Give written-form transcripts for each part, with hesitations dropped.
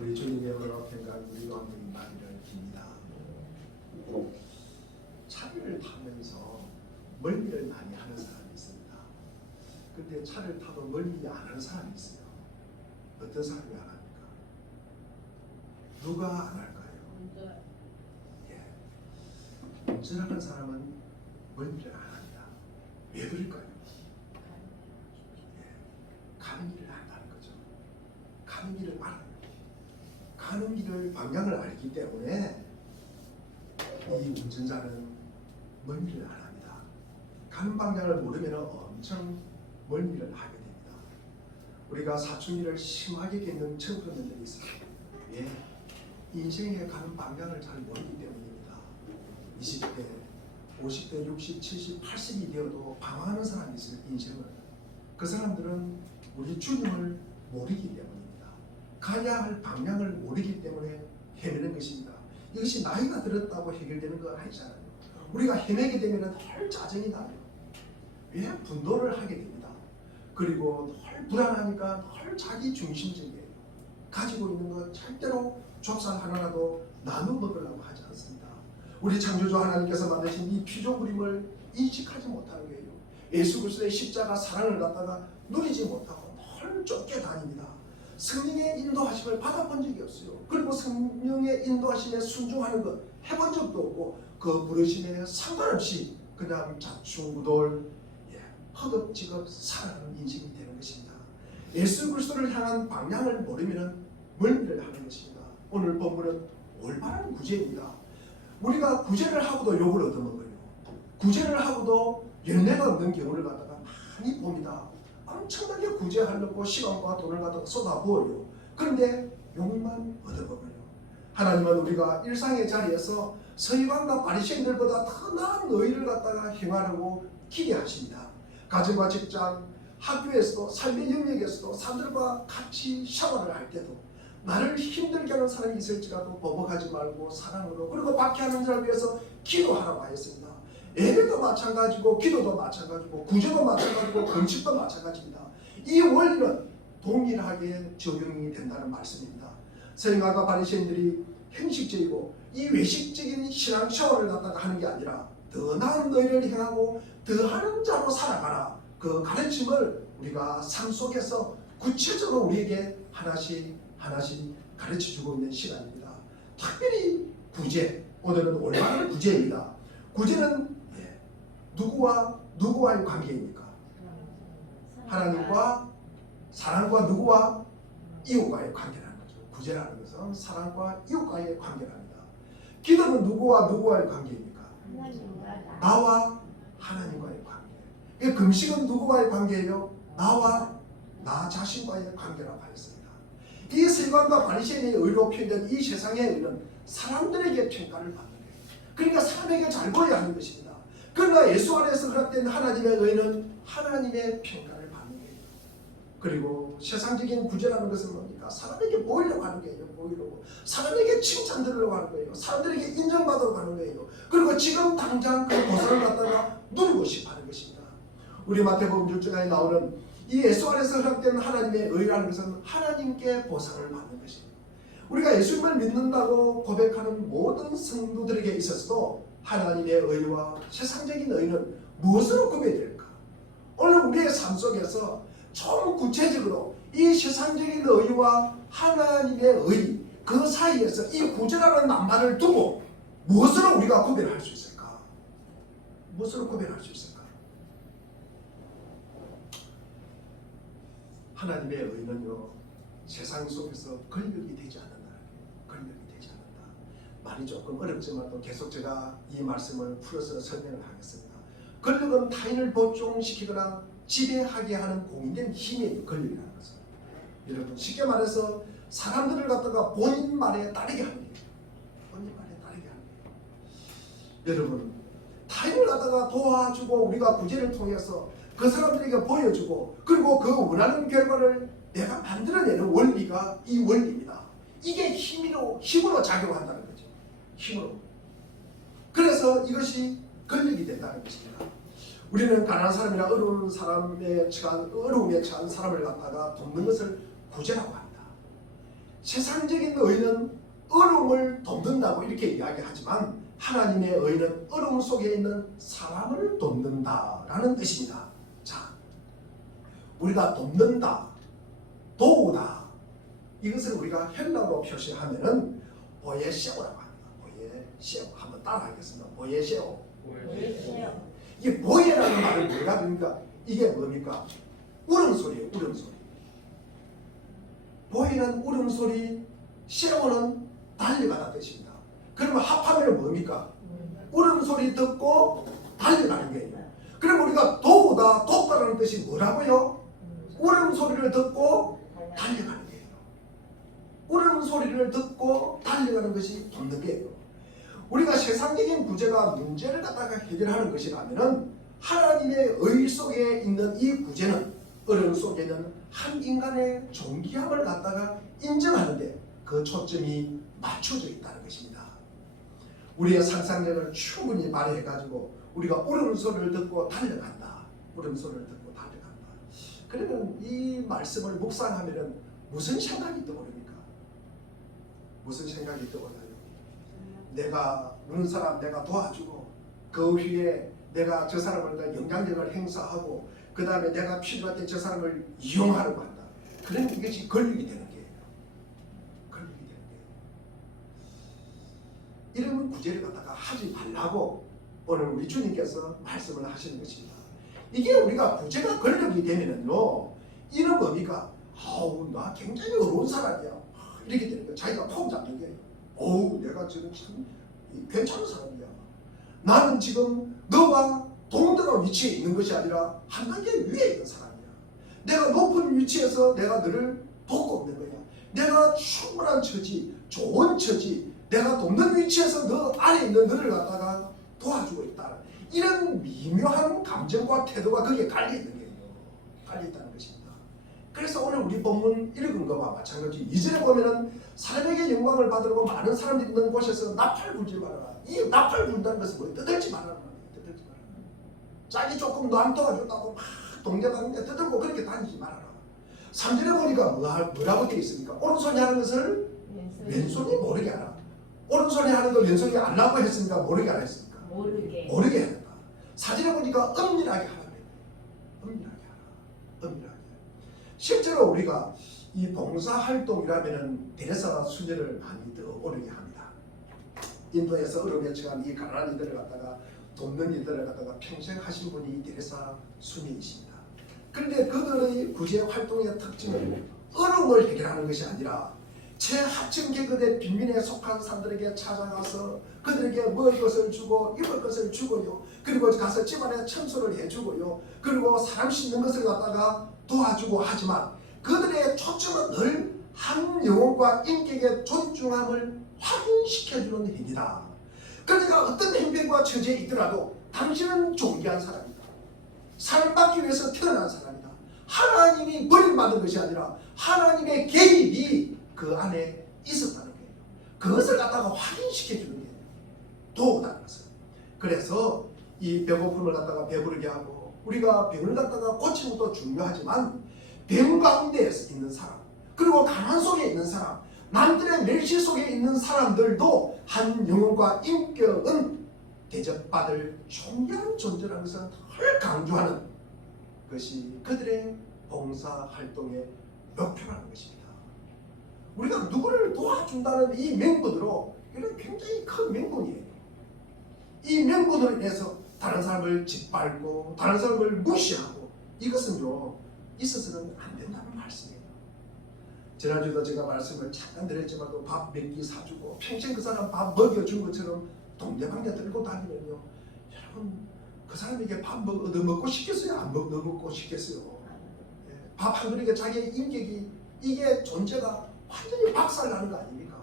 우리 주님의 은혜와 평강 우리 가운데 임하기를 빕니다. 차를 타면서 멀미를 많이 하는 사람이 있습니다. 근데 차를 타도 멀미 안 하는 사람이 있어요. 어떤 사람이 안 합니까? 누가 안 할까요? 운전하는 사람은 멀미를 안 합니다. 왜 그럴까요? 가는 길을 안다는 거죠. 가는 길을 알아요. 가는 길을 방향을 알기 때문에 이 운전자는 멀미를 안 합니다. 가는 방향을 모르면 엄청 멀미를 하게 됩니다. 우리가 사춘기를 심하게 겪는 청소년들이 있어요. 왜? 인생에 가는 방향을 잘 모르기 때문입니다. 20대, 50대, 60, 70, 80이 되어도 방황하는 사람이 있어요. 인생을. 그 사람들은 우리 주님을 모르기 때문입니다. 가야 할 방향을 모르기 때문에 헤매는 것입니다. 이것이 나이가 들었다고 해결되는 건 아니잖아요. 우리가 헤매게 되면 덜 짜증이 나요. 왜? 분노를 하게 됩니다. 그리고 덜 불안하니까 덜 자기 중심적이에요. 가지고 있는 건 절대로 좁쌀 하나라도 나눠 먹으려고 하지 않습니다. 우리 창조주 하나님께서 만드신 이 피조물임을 인식하지 못하는 거예요. 예수 그리스도의 십자가 사랑을 갖다가 누리지 못하고 덜 쫓겨 다닙니다. 성령의 인도하심을 받아본 적이 없어요. 그리고 성령의 인도하심에 순종하는 것 해본 적도 없고 그 부르심에 상관없이 그냥 자충우돌 허겁지겁 살아가는 인생이 되는 것입니다. 예수 그리스도를 향한 방향을 모르면 멀미를 하는 것입니다. 오늘 본문은 올바른 구제입니다. 우리가 구제를 하고도 욕을 얻어먹어요. 구제를 하고도 열매가 없는 경우를 갖다가 많이 봅니다. 엄청나게 구제하려고 시간과 돈을 갖다가 쏟아부어요. 그런데 욕만 얻어먹어요. 하나님은 우리가 일상의 자리에서 서기관과 바리새인들보다 더 나은 의를 갖다가 행하려고 기대하십니다. 가정과 직장, 학교에서도 삶의 영역에서도 사람들과 같이 샤워를 할 때도 나를 힘들게 하는 사람이 있을지라도 보복하지 말고 사랑으로 그리고 박해하는 자를 위해서 기도하라고 하였습니다. 예배도 마찬가지고 기도도 마찬가지고 구제도 마찬가지고 금식도 마찬가지입니다. 이 원리는 동일하게 적용이 된다는 말씀입니다. 서기관과 바리새인들이 형식적이고 이 외식적인 신앙 샤워를 갖다가 하는 게 아니라 더 나은 의를 행하고 더하는 자로 살아가라. 그 가르침을 우리가 삶 속에서 구체적으로 우리에게 하나씩 가르쳐주고 있는 시간입니다. 특별히 구제, 오늘은 올바른 구제입니다. 구제는 누구와의 관계입니까? 하나님과 사랑과 누구와 이웃과의 관계라는 거죠. 구제라는 것은 사랑과 이웃과의 관계랍니다. 기도는 누구와의 관계입니까? 나와 하나님과의 관계. 금식은 누구와의 관계예요? 나와 나 자신과의 관계라고 하였습니다. 이 서기관과 바리새인의 의로 표현된 이 세상의 의는 사람들에게 평가를 받는 거예요. 그러니까 사람에게 잘 보여야 하는 것입니다. 그러나 예수 안에서 허락된 하나님의 의는 하나님의 평가를 받는 거예요. 그리고 세상적인 구제라는 것은 뭡니까? 사람에게 보이려고 하는 거예요. 보이려고. 사람에게 칭찬 들으려고 하는 거예요. 사람들에게 인정받으려고 하는 거예요. 그리고 지금 당장 그 보상을 갖다가 누리고 싶어 하는 것입니다. 우리 마태복음 6장에 나오는 이 예수 안에서 허락된 하나님의 의라는 것은 하나님께 보상을 받는 것입니다. 우리가 예수님을 믿는다고 고백하는 모든 성도들에게 있어서도 하나님의 의와 세상적인 의는 무엇으로 구별될까? 오늘 우리의 삶 속에서 좀 구체적으로 이 세상적인 의와 하나님의 의 그 사이에서 이 구제라는 낱말을 두고 무엇으로 우리가 구별할 수 있을까? 무엇으로 구별할 수 있을까? 하나님의 의는요, 세상 속에서 권력이 되지 않는다. 권력이 되지 않는다. 말이 조금 어렵지만 계속 제가 이 말씀을 풀어서 설명을 하겠습니다. 권력은 타인을 복종시키거나 지배하게 하는 공인된 힘의 권력이라는 것은, 여러분 쉽게 말해서 사람들을 갖다가 본인 말에 따르게 하는 거예요. 본인 말에 따르게 하는 거예요. 여러분, 타인을 갖다가 도와주고 우리가 구제를 통해서 그 사람들에게 보여주고 그리고 그 원하는 결과를 내가 만들어내는 원리가 이 원리입니다. 이게 힘으로 작용한다는 거죠. 힘으로. 그래서 이것이 권력이 된다는 것입니다. 우리는 가난한 사람이나 어려움에 처한 사람을 갖다가 돕는 것을 구제라고 합니다. 세상적인 의는 어려움을 돕는다고 이렇게 이야기하지만 하나님의 의는 어려움 속에 있는 사람을 돕는다라는 뜻입니다. 자, 우리가 돕는다, 도우다, 이것을 우리가 헬라어로 표시하면은 보에세오라고 합니다. 보에세오. 한번 따라하겠습니다. 보에세오. 이게 보에라는 말은 뭐가 됩니까? 이게 뭡니까? 울음소리예요. 울음소리. 보에는 울음소리, 세오는 달려가다 뜻입니다. 그러면 합하면 뭡니까? 울음소리 듣고 달려가는 거예요. 그럼 우리가 도우다, 돕다라는 뜻이 뭐라고요? 울음소리를 듣고 달려가는 거예요. 울음소리를 듣고 달려가는 것이 돕는 거예요. 우리가 세상적인 구제가 문제를 갖다가 해결하는 것이라면 하나님의 의 속에 있는 이 구제는 어려움 속에는 한 인간의 존귀함을 갖다가 인정하는데 그 초점이 맞춰져 있다는 것입니다. 우리의 상상력을 충분히 발휘해가지고 우리가 울음소리를 듣고 달려간다. 울음소리를 듣고 달려간다. 그러면 이 말씀을 묵상하면 무슨 생각이 떠오릅니까? 무슨 생각이 떠올라요? 내가 우는 사람 내가 도와주고 그 위에 내가 저 사람을 영향력을 행사하고 그 다음에 내가 필요할 때 저 사람을 이용하려고 한다. 그러면 이것이 권력이 되는 거예요. 권력이 되는 거예요. 이러면 구제를 갖다가 하지 말라고 오늘 우리 주님께서 말씀을 하시는 것입니다. 이게 우리가 구제가 권력이 되면은요, 이런 뭡니까? 아우 나 굉장히 어려운 사람이야. 이렇게 되는 거예요. 자기가 폼 잡는 게 어우 내가 지금 참 괜찮은 사람이야. 나는 지금 너가 동등한 위치에 있는 것이 아니라 한 단계 위에 있는 사람이야. 내가 높은 위치에서 내가 너를 돕고 있는 거야. 내가 충분한 처지, 좋은 처지, 내가 돕는 위치에서 너 안에 있는 너를 갖다가 도와주고 있다. 이런 미묘한 감정과 태도가 거기에 깔려있는 거예요. 깔려있다는 것입니다. 그래서 오늘 우리 본문 읽은 것과 마찬가지 2절에 보면은 사람에게 영광을 받으려고 많은 사람들이 있는 곳에서 나팔 불지 말아라. 이 나팔 불다는 것은 뭐예요? 떠들지 말아라. 떠들지 말아라. 자기 조금 너 안 도와준다고 막 동료다니까 떠들고 그렇게 다니지 말아라. 3절에 보니까 뭐라고 되어 있습니까? 오른손이 하는 것을 왼손이 모르게 하라. 오른손이 하는 걸 왼손이 알라고 했습니까? 모르게 하라 했습니까? 모르게 해야 된다. 4절에 보니까 은밀하게 하라. 은밀하게 하라. 은밀하게. 실제로 우리가 이 봉사활동이라면 대레사 수녀를 많이 떠오르게 합니다. 인도에서 어려움에 처한 이 가난한 이들을 갖다가 돕는 이들을 갖다가 평생 하신 분이 대레사 수녀이십니다. 그런데 그들의 구제 활동의 특징은 어려움을 해결하는 것이 아니라 최하층 계급의 빈민에 속한 사람들에게 찾아가서 그들에게 먹을 것을 주고 입을 것을 주고요. 그리고 가서 집안에 청소를 해주고요. 그리고 사람 씻는 것을 갖다가 도와주고 하지만 그들의 초점은 늘 한 영혼과 인격의 존중함을 확인시켜주는 행위다. 그러니까 어떤 행동과 처지에 있더라도 당신은 존귀한 사람이다. 사랑받기 위해서 태어난 사람이다. 하나님이 버림받은 것이 아니라 하나님의 개입이 그 안에 있었다는 거예요. 그것을 갖다가 확인시켜주는 거예요. 도우다는 것을. 그래서 이 배고픔을 갖다가 배부르게 하고 우리가 병을 갖다가 고치는 것도 중요하지만 병 가운데 있는 사람 그리고 가난 속에 있는 사람 남들의 멸시 속에 있는 사람들도 한 영혼과 인격은 대접받을 존귀한 존재라는 것을 늘 강조하는 것이 그들의 봉사활동의 목표라는 것입니다. 우리가 누구를 도와준다는 이 명분으로 이건 굉장히 큰 명분이에요. 이 명분으로 인해서 다른 사람을 짓밟고 다른 사람을 무시하고 이것은요 있어서는 안 된다는 말씀이에요. 지난주도 제가 말씀을 잠깐 드렸지만 밥 몇 끼 사주고 평생 그 사람 밥 먹여준 것처럼 동네방네 들고 다니면요 여러분 그 사람에게 밥 얻어먹고 싶겠어요? 안 얻어먹고 싶겠어요? 밥 한 그릇에 자기의 인격이 이게 존재가 완전히 박살나는 거 아닙니까?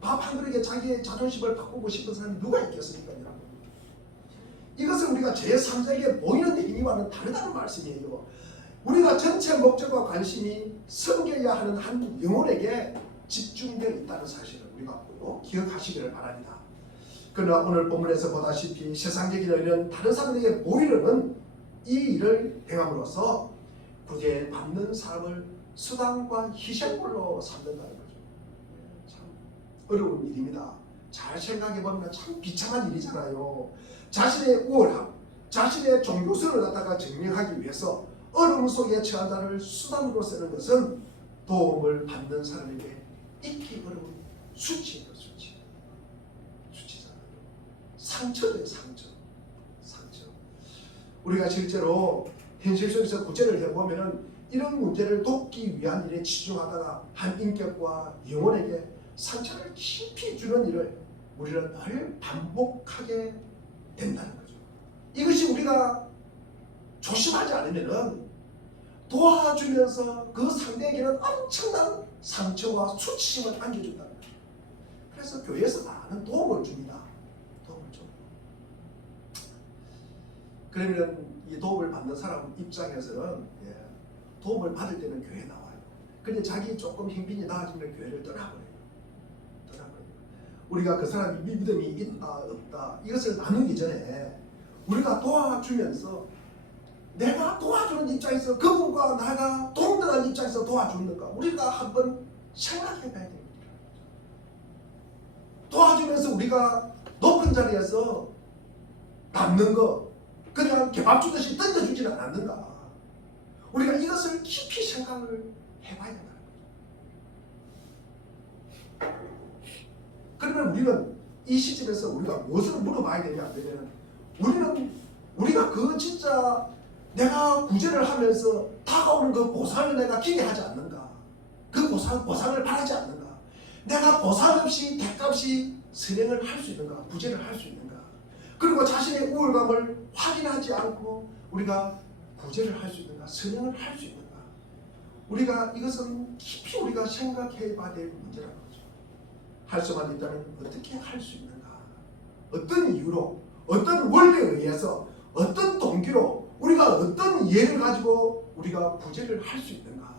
밥 한 그릇에 자기의 자존심을 바꾸고 싶은 사람이 누가 있겠습니까? 여러분? 이것은 우리가 제3자에게 보이는 행위와는 다르다는 말씀이에요. 우리가 전체 목적과 관심이 섬겨야 하는 한 영혼에게 집중되어 있다는 사실을 우리가 꼭 기억하시기를 바랍니다. 그러나 오늘 본문에서 보다시피 세상적인 의는 다른 사람에게 보이려는 이 일을 행함으로써 구제받는 사람을 수단과 희생물로 삼는다는 거죠. 어려운 일입니다. 잘 생각해보면 참 비참한 일이잖아요. 자신의 우월함, 자신의 종교성을 갖다가 증명하기 위해서 어려움 속에 처한 자를 수단으로 쓰는 것은 도움을 받는 사람에게 잊기 어려운 수치예요. 수치잖아요. 상처예요. 상처. 우리가 실제로 현실 속에서 구제를 해보면 이런 문제를 돕기 위한 일에 치중하다가 한 인격과 영혼에게 상처를 깊이 주는 일을 우리는 늘 반복하게 된다는 거죠. 이것이 우리가 조심하지 않으면 도와주면서 그 상대에게는 엄청난 상처와 수치심을 안겨준다는 거죠. 그래서 교회에서 많은 도움을 줍니다. 도움을 줍니다. 그러면 이 도움을 받는 사람 입장에서는 도움을 받을 때는 교회에 나와요. 근데 자기 조금 형편이 나아지면 교회를 떠나버려요. 우리가 그 사람이 믿음이 있다 없다 이것을 나누기 전에 우리가 도와주면서 내가 도와주는 입장에서 그분과 나가 동등한 입장에서 도와주는가 우리가 한번 생각해 봐야 됩니다. 도와주면서 우리가 높은 자리에서 남는 거 그냥 개밥 주듯이 던져주지는 않는가. 우리가 이것을 깊이 생각을 해봐야 된다는 거죠. 그러면 우리는 이 시점에서 우리가 무엇을 물어봐야 되냐 하면 우리가 그 진짜 내가 구제를 하면서 다가오는 그 보상을 내가 기대하지 않는가. 그 보상을 바라지 않는가. 내가 보상 없이 대가 없이 선행을 할 수 있는가. 구제를 할 수 있는가. 그리고 자신의 우월감을 확인하지 않고 우리가 구제를 할 수 있는가. 선행을 할 수 있는가. 우리가 이것은 깊이 우리가 생각해 봐야 될 문제라는 거죠. 할 수만 있다면 어떻게 할 수 있는가. 어떤 이유로 어떤 원리에 의해서 어떤 동기로 우리가 어떤 예를 가지고 우리가 구제를 할 수 있는가.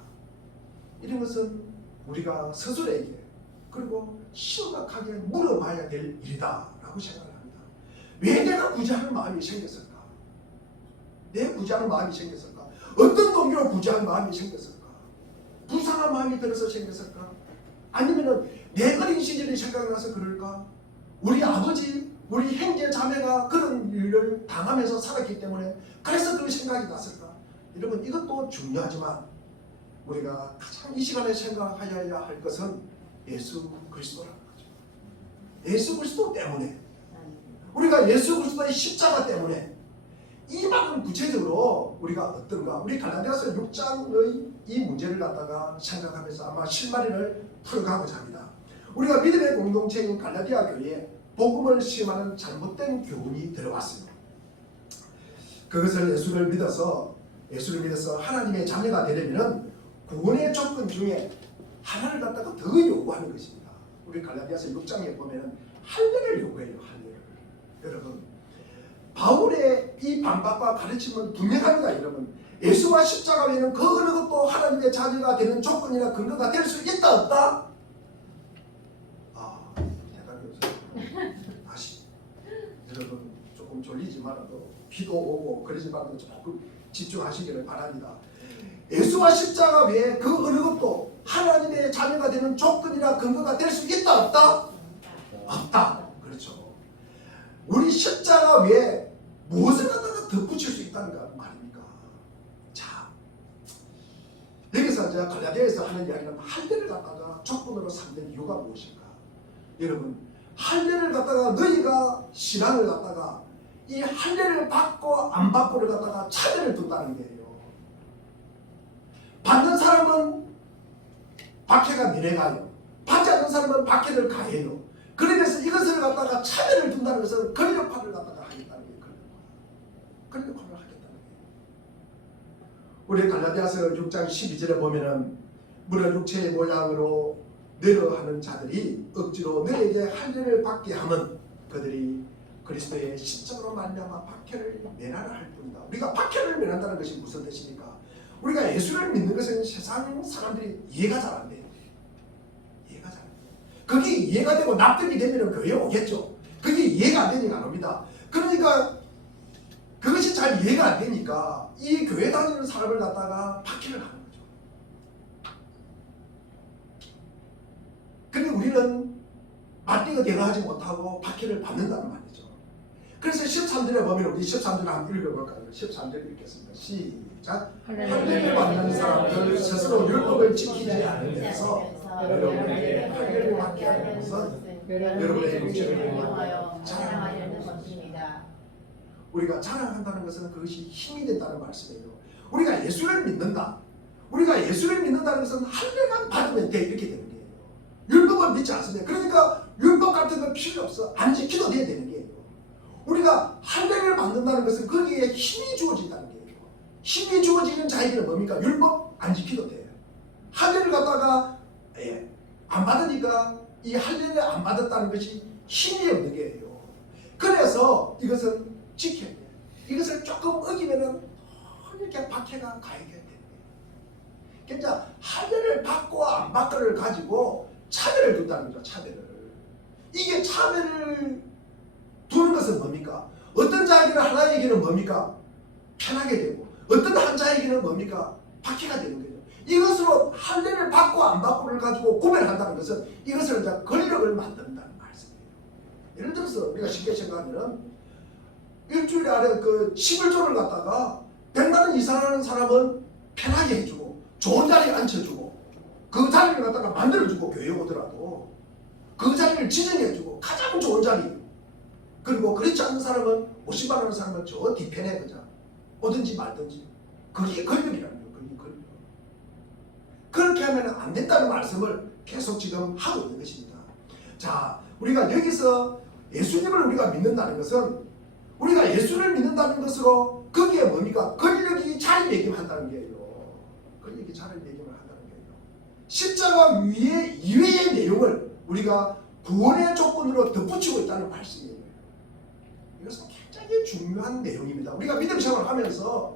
이런 것은 우리가 스스로에게 그리고 심각하게 물어봐야 될 일이다 라고 생각을 합니다. 왜 내가 구제하는 마음이 생겼을까? 내 구제하는 마음이 생겼을까? 어떤 동기로 구제하는 마음이 생겼을까? 불쌍한 마음이 들어서 생겼을까? 아니면 내 어린 시절이 생각나서 그럴까? 우리 아버지, 우리 형제 자매가 그런 일을 당하면서 살았기 때문에 그래서 그 생각이 났을까? 여러분 이것도 중요하지만 우리가 가장 이 시간에 생각하여야 할 것은 예수 그리스도라는 거죠. 예수 그리스도 때문에 우리가 예수 그리스도의 십자가 때문에 이만큼 구체적으로 우리가 어떤가. 우리 갈라디아서 6장의 이 문제를 갖다가 생각하면서 아마 실마리를 풀어가고자 합니다. 우리가 믿음의 공동체인 갈라디아 교회에 복음을 시험하는 잘못된 교훈이 들어왔습니다. 그것을 예수를 믿어서 하나님의 자녀가 되려면 구원의 조건 중에 하나를 갖다가 더 요구하는 것입니다. 우리 갈라디아서 6장에 보면 할례를 요구해요. 할례를. 여러분 바울의 이 반박과 가르침은 분명합니다. 여러분 예수와 십자가 외에는 그 어느 것도 하나님의 자녀가 되는 조건이나 근거가 될 수 있다 없다? 대답이 없어요. 다시 여러분 조금 졸리지만도 비도 오고 그러지 말고 조금 집중하시기를 바랍니다. 예수와 십자가 외에 그 어느 것도 하나님의 자녀가 되는 조건이나 근거가 될 수 있다 없다? 없다. 그렇죠. 우리 십자가 외에 무엇을 갖다가 덧붙일 수 있다는 말입니까? 자, 여기서 이제 갈라디아에서 하는 이야기는 할례를 갖다가 조건으로 삼는 이유가 무엇인가? 여러분 할례를 갖다가 너희가 신앙을 갖다가 이 할례를 받고 안 받고를 갖다가 차별을 둔다는 거예요. 받는 사람은 박해가 내려가요. 받지 않는 사람은 박해를 가해요. 그러면서 이것을 갖다가 차별을 둔다는 것은 권력화를 갖다가 하겠다는 거예요. 권력화를 하겠다는 거예요. 우리 갈라디아서 6장 12절에 보면은 무릇 육체의 모양으로 내려하는 자들이 억지로 너에게 할례를 받게 하면 그들이 그리스도의 십자가로 말미암아 박해를 면하라 할 뿐이다. 우리가 박해를 면한다는 것이 무슨 뜻입니까? 우리가 예수를 믿는 것은 세상 사람들이 이해가 잘 안 돼요. 이해가 잘 안 돼요. 그게 이해가 되고 납득이 되면 교회에 오겠죠. 그게 이해가 안 되니까 안 옵니다. 그러니까 그것이 잘 이해가 안 되니까 이 교회 다니는 사람을 갖다가 박해를 하는 거죠. 근데 우리는 맞대가 대응하지 못하고 박해를 받는다는 말이죠. 그래서 13절에 보면 우리 13절 한번 읽어볼까요? 13절 읽겠습니다. 시작. 할례를 받는 사람들 스스로 율법을 지키지 않으면서 여러분에게 할례를 받게 하는 것은 여러분의 육체를 이용하여 자랑하려는 것입니다. 우리가 자랑한다는 것은 그것이 힘이 된다는 말씀이에요. 우리가 예수를 믿는다. 우리가 예수를 믿는다는 것은 할례만 받으면 돼 이렇게 되는 거예요. 율법은 믿지 않습니다. 그러니까 율법 같은 건 필요 없어. 안 지켜도 돼야 되는 거예요. 우리가 할례를 받는다는 것은 거기에 힘이 주어진다는 거예요. 힘이 주어지는 자에게는 뭡니까? 율법 안 지켜도 돼요. 할례를 갖다가 안 받으니까 이 할례를 안 받았다는 것이 힘이 없는 거예요. 그래서 이것은 지켜야 돼요. 이것을 조금 어기면은 이렇게 박해가 가야 되는 거예요. 그러니까 할례를 받고 안 받고를 가지고 차별을 둔다는 거죠. 차별을. 이게 차별을 두는 것은 뭡니까? 어떤 자에게는 하나에게는 뭡니까? 편하게 되고 어떤 한 자에게는 뭡니까? 박해가 되는 거죠. 이것으로 할례를 받고 안 받고를 가지고 구별한다는 것은 이것을 이제 권력을 만든다는 말씀이에요. 예를 들어서 우리가 쉽게 생각하면 일주일에 안에 그 11조를 갖다가 100만 원 이상하는 사람은 편하게 해주고 좋은 자리에 앉혀주고 그 자리를 갖다가 만들어주고 교회 오더라도 그 자리를 지정해주고 가장 좋은 자리. 그리고 그렇지 않은 사람은 50만 원 하는 사람은 저 뒤편에 그자 오든지 말든지. 그게 권력이라는 거예요. 그게 권력. 그렇게 하면 안 된다는 말씀을 계속 지금 하고 있는 것입니다. 자, 우리가 여기서 예수님을 우리가 믿는다는 것은 우리가 예수를 믿는다는 것으로 거기에 뭡니까? 권력이 자리매김한다는 거예요. 권력이 자리매김을 한다는 거예요. 십자가 이외의 내용을 우리가 구원의 조건으로 덧붙이고 있다는 말씀이에요. 이것은 굉장히 중요한 내용입니다. 우리가 믿음 생활을 하면서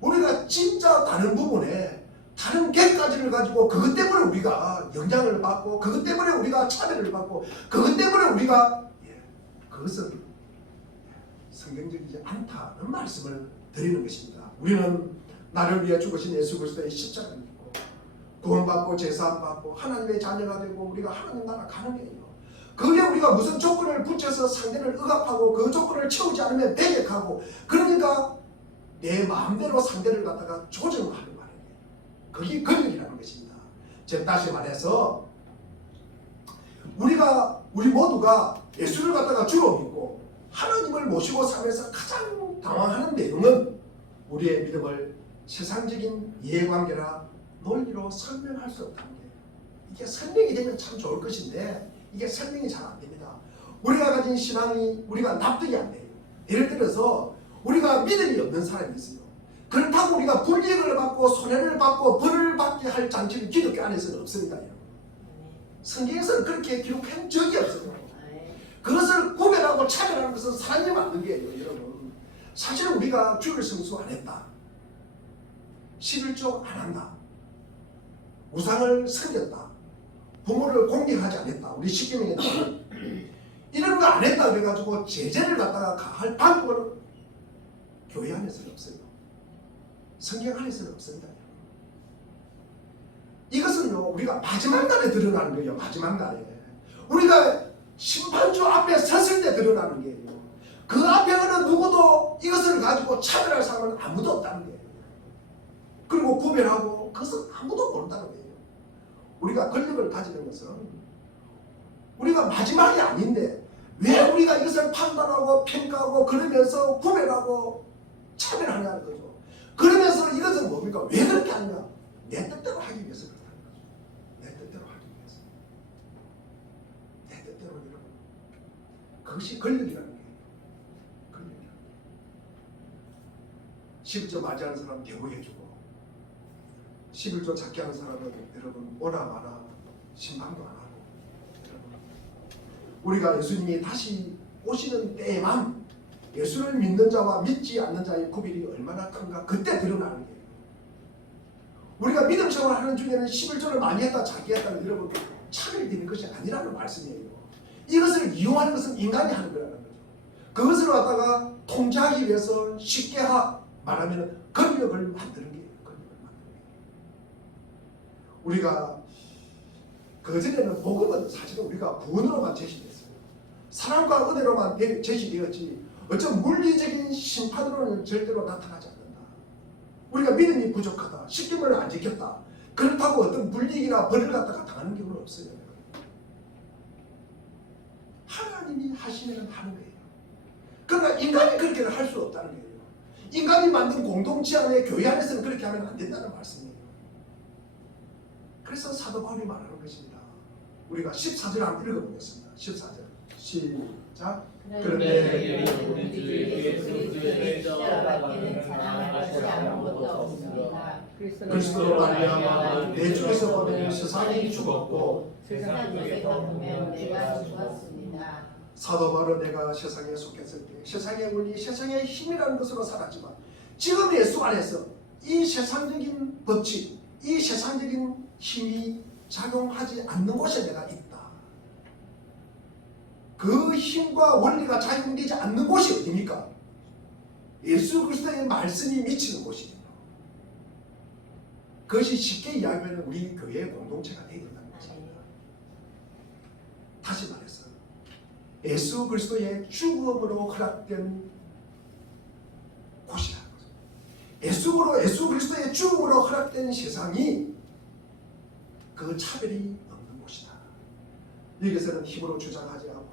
우리가 진짜 다른 부분에 다른 객가지를 가지고 그것 때문에 우리가 영향을 받고 그것 때문에 우리가 차별을 받고 그것 때문에 우리가 그것은 성경적이지 않다는 말씀을 드리는 것입니다. 우리는 나를 위해 죽으신 예수 그리스도의 십자가를 믿고 구원받고 제사받고 하나님의 자녀가 되고 우리가 하나님 나라 가는 거예요. 그게 우리가 무슨 조건을 붙여서 상대를 억압하고 그 조건을 채우지 않으면 배격하고 그러니까 내 마음대로 상대를 갖다가 조정하는 말이에요. 그게 권력이라는 것입니다. 즉 다시 말해서 우리 모두가 예수를 갖다가 주로 믿고 하나님을 모시고 살면서 가장 당황하는 내용은 우리의 믿음을 세상적인 이해관계나 논리로 설명할 수 없다는 거예요. 이게 설명이 되면 참 좋을 것인데 이게 설명이 잘 안 됩니다. 우리가 가진 신앙이 우리가 납득이 안 돼요. 예를 들어서 우리가 믿음이 없는 사람이 있어요. 그렇다고 우리가 불이익을 받고 손해를 받고 벌을 받게 할 장치는 기독교 안에서는 없습니다. 성경에서는 그렇게 기록한 적이 없어요. 그것을 구별하고 차별하는 것은 사람이 만든 거예요. 여러분, 사실은 우리가 주일 성수 안 했다, 11조 안 한다, 우상을 섬겼다, 부모를 공경하지 않았다, 우리 십계명에 나오는 이런 거 안 했다 그래가지고 제재를 갖다가 할 방법은 교회 안에서는 없어요. 성경 안에서는 없습니다. 이것은요 우리가 마지막 날에 드러나는 거예요. 마지막 날에 우리가 심판주 앞에 섰을 때 드러나는 거예요. 그 앞에는 누구도 이것을 가지고 차별할 사람은 아무도 없다는 거예요. 그리고 구별하고 그것은 아무도 모른다는 거예요. 우리가 권력을 가지는 것은 우리가 마지막이 아닌데 왜 우리가 이것을 판단하고 평가하고 그러면서 구별하고 차별하냐는 거죠. 그러면서 이것은 뭡니까? 왜 그렇게 하느냐? 내 뜻대로 하기 위해서 그렇다는 거죠. 내 뜻대로 하기 위해서. 내 뜻대로 여러분. 그것이 권력이라는 거예요. 권력이라는 거예요. 11조 맞이하는 사람 대우해주고 11조 작게 하는 사람은 여러분 오나 마나 신방도 안 하고 여러분 우리가 예수님이 다시 오시는 때에만 예수를 믿는 자와 믿지 않는 자의 구별이 얼마나 큰가 그때 드러나는 거예요. 우리가 믿음 생활을 하는 중에는 11조를 많이 했다 작게 했다는 여러분 차별되는 것이 아니라는 말씀이에요. 이것을 이용하는 것은 인간이 하는 거라는 거죠. 그것을 갖다가 통제하기 위해서 쉽게 말하면 권력을 만드는 거예요. 권력을 만드는 거예요. 우리가 그전에는 복음은 사실은 우리가 구원으로만 제시됐어요. 사랑과 은혜로만 제시되었지 어떤 물리적인 심판으로는 절대로 나타나지 않는다. 우리가 믿음이 부족하다, 십계명을 안 지켰다, 그렇다고 어떤 불이익이나 벌을 갖다가 당하는 경우는 없어요. 하나님이 하시면 하는 거예요. 그러나 인간이 그렇게는 할 수 없다는 거예요. 인간이 만든 공동체 안에 교회 안에서는 그렇게 하면 안 된다는 말씀이에요. 그래서 사도 바울이 말하는 것입니다. 우리가 14절 한번 읽어보겠습니다. 14절 시작. 그런데 우리 주 그리스도의 십자가 밖에는 자랑할 것이 아무것도 없습니다. 그리스도로 말미암아 내 중에서 보면 세상이 죽었고 세상 속에서 보면 내가 죽었습니다. 사도 바울은 내가 세상에 속했을 때 세상의 원리, 세상의 힘이라는 것으로 살았지만 지금 예수 안에서 이 세상적인 법칙, 이 세상적인 힘이 작용하지 않는 곳에 내가 있다. 그 힘과 원리가 작용되지 않는 곳이 어디입니까? 예수 그리스도의 말씀이 미치는 곳이에요. 그것이 쉽게 이야기하면 우리 교회의 공동체가 되어야 된다는 것입니다. 다시 말해서 예수 그리스도의 죽음으로 허락된 곳이라는 거죠. 예수 그리스도의 죽음으로 허락된 세상이 그 차별이 없는 곳이다. 여기서는 힘으로 주장하지 않고요.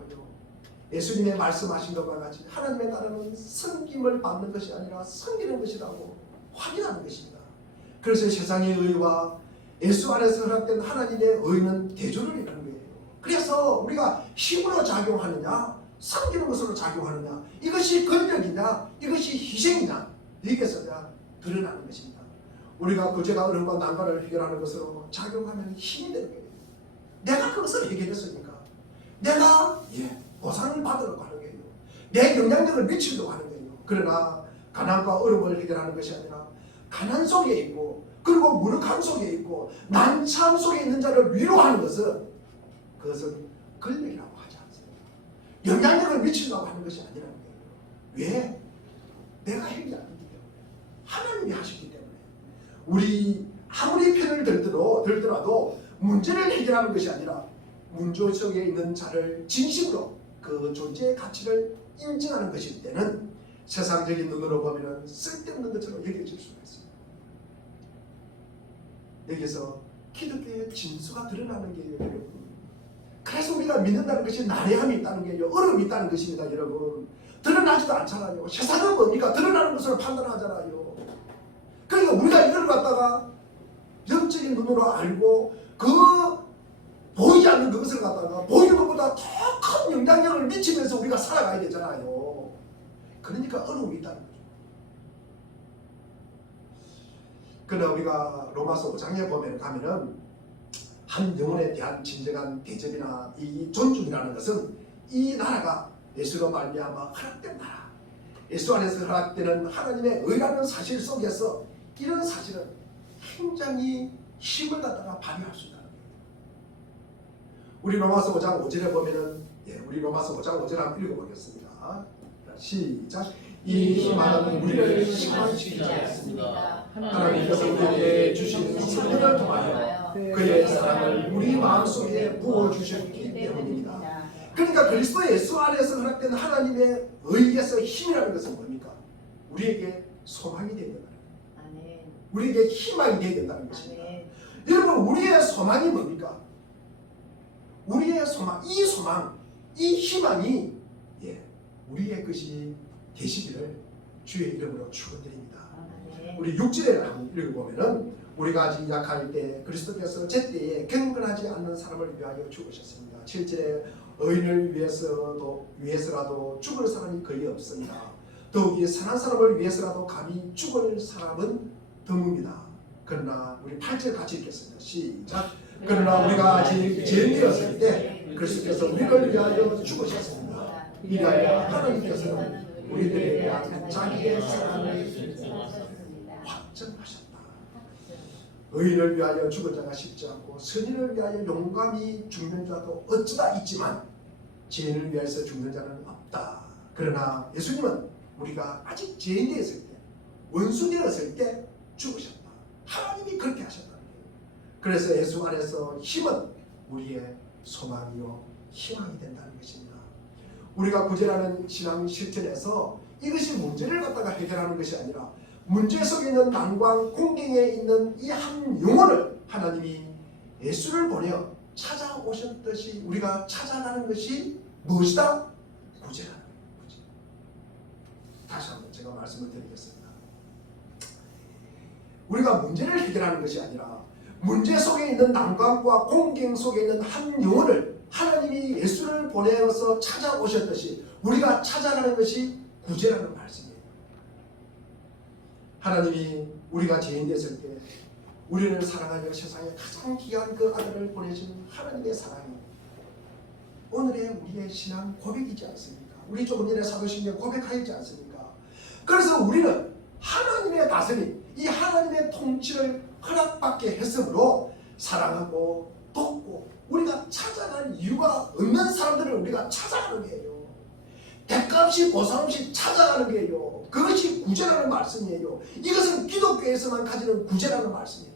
예수님의 말씀하신 것과 같이 하나님의 나라는 섬김을 받는 것이 아니라 섬기는 것이라고 확인하는 것입니다. 그래서 세상의 의와 예수 안에서 허락된 하나님의 의는 대조를 이루는 거예요. 그래서 우리가 힘으로 작용하느냐 섬기는 것으로 작용하느냐, 이것이 권력이냐 이것이 희생이냐, 여기에서 드러나는 것입니다. 우리가 구제가 어려움과 난관을 해결하는 것으로 작용하면 힘이 되는 거예요. 내가 그것을 해결했으니까 내가 보상을 받으려고 하는 거예요. 내 영향력을 미치려고 하는 거예요. 그러나 가난과 어려움을 해결하는 것이 아니라 가난 속에 있고 그리고 무력함 속에 있고 난참 속에 있는 자를 위로하는 것은 그것은 권력이라고 하지 않습니다. 영향력을 미치려고 하는 것이 아니라는 거예요. 왜? 내가 해결이 안 되기 때문에, 하나님이 하시기 때문에. 우리 아무리 편을 들더라도 문제를 해결하는 것이 아니라 문제 속에 있는 자를 진심으로 그 존재의 가치를 인정하는 것일 때는 세상적인 눈으로 보면 쓸데없는 것처럼 여겨질 수가 있습니다. 여기서 기독교의 진수가 드러나는 게요, 여러분. 그래서 우리가 믿는다는 것이 난해함이 있다는 게요, 어려움이 있다는 것입니다, 여러분. 드러나지도 않잖아요. 세상은 뭡니까? 드러나는 것으로 판단하잖아요. 그러니까 우리가 이걸 갖다가 영적인 눈으로 알고 그 보이지 않는 그것을 갖다가 보이는 것보다 더 큰 영향력을 미치면서 우리가 살아가야 되잖아요. 그러니까 어려움이 있다는 거죠. 그러나 우리가 로마서 5장에 가면은 한 영혼에 대한 진정한 대접이나 이 존중이라는 것은 이 나라가 예수로 말미암아 허락된 나라, 예수 안에서 허락되는 하나님의 의라는 사실 속에서 이런 사실은 굉장히 힘을 갖다가 발휘할 수 있다는 거예요. 우리 로마서 5장 5절에 보면은 우리 로마서 5장 5절 한번 읽어보겠습니다. 시작. 이 희망은 우리를 실망시키지 않습니다. 하나님께서 우리에게 주신 성령을 통하여 그의 사랑을 우리 마음속에 부어주셨기 때문입니다. 그러니까 그리스도 예수 안에서 허락된 하나님의 의에서 힘이라는 것은 뭡니까? 우리에게 소망이 되어야 된다는 거예요. 우리에게 희망이 되어야 된다는 것입니다. 여러분, 우리의 소망이 뭡니까? 우리의 소망, 이 희망이 우리의 것이 되시기를 주의 이름으로 축원드립니다. 우리 6절에 한번 읽어보면은 우리가 아직 약할 때 그리스도께서 제때에 경건하지 않는 사람을 위하여 죽으셨습니다. 7절에 의인을 위해서라도 죽을 사람이 거의 없습니다. 더욱이 선한 사람을 위해서라도 감히 죽을 사람은 드뭅니다. 그러나 우리 8절 같이 읽겠습니다. 시작. 그러나 우리가 아직 죄인되었을 때 그리스도께서 우리를 위하여 죽으셨습니다. 이리하여 하나님께서는 우리들에 대한 자기의 사랑을 확정하셨다. 의인을 위하여 죽은 자가 쉽지 않고 선인을 위하여 용감히 죽는 자도 어쩌다 있지만 죄인을 위해서 죽는 자는 없다. 그러나 예수님은 우리가 아직 죄인 되었을 때, 원수 되었을 때 죽으셨다. 하나님이 그렇게 하셨다는 거예요. 그래서 예수 안에서 힘은 우리의 소망이요 희망이 된다는 것입니다. 우리가 구제라는 신앙 실천에서 이것이 문제를 갖다가 해결하는 것이 아니라 문제 속에 있는 난관 공경에 있는 이 한 영혼을 하나님이 예수를 보내어 찾아오셨듯이 우리가 찾아가는 것이 무엇이다? 구제라는 거예요. 다시 한번 제가 말씀을 드리겠습니다. 우리가 문제를 해결하는 것이 아니라 문제 속에 있는 난관과 공경 속에 있는 한 영혼을 하나님이 예수를 보내어서 찾아오셨듯이 우리가 찾아가는 것이 구제라는 말씀이에요. 하나님이 우리가 죄인 됐을 때 우리를 사랑하여 세상에 가장 귀한 그 아들을 보내신 하나님의 사랑이 오늘의 우리의 신앙 고백이지 않습니까? 우리 조금 전에 사도신경 고백하였지 않습니까? 그래서 우리는 하나님의 다스림, 이 하나님의 통치를 허락받게 했으므로 사랑하고 돕고 우리가 찾아갈 이유가 없는 사람들을 우리가 찾아가는 거예요. 대가 없이 보상 없이 찾아가는 거예요. 그것이 구제라는 말씀이에요. 이것은 기독교에서만 가지는 구제라는 말씀이에요.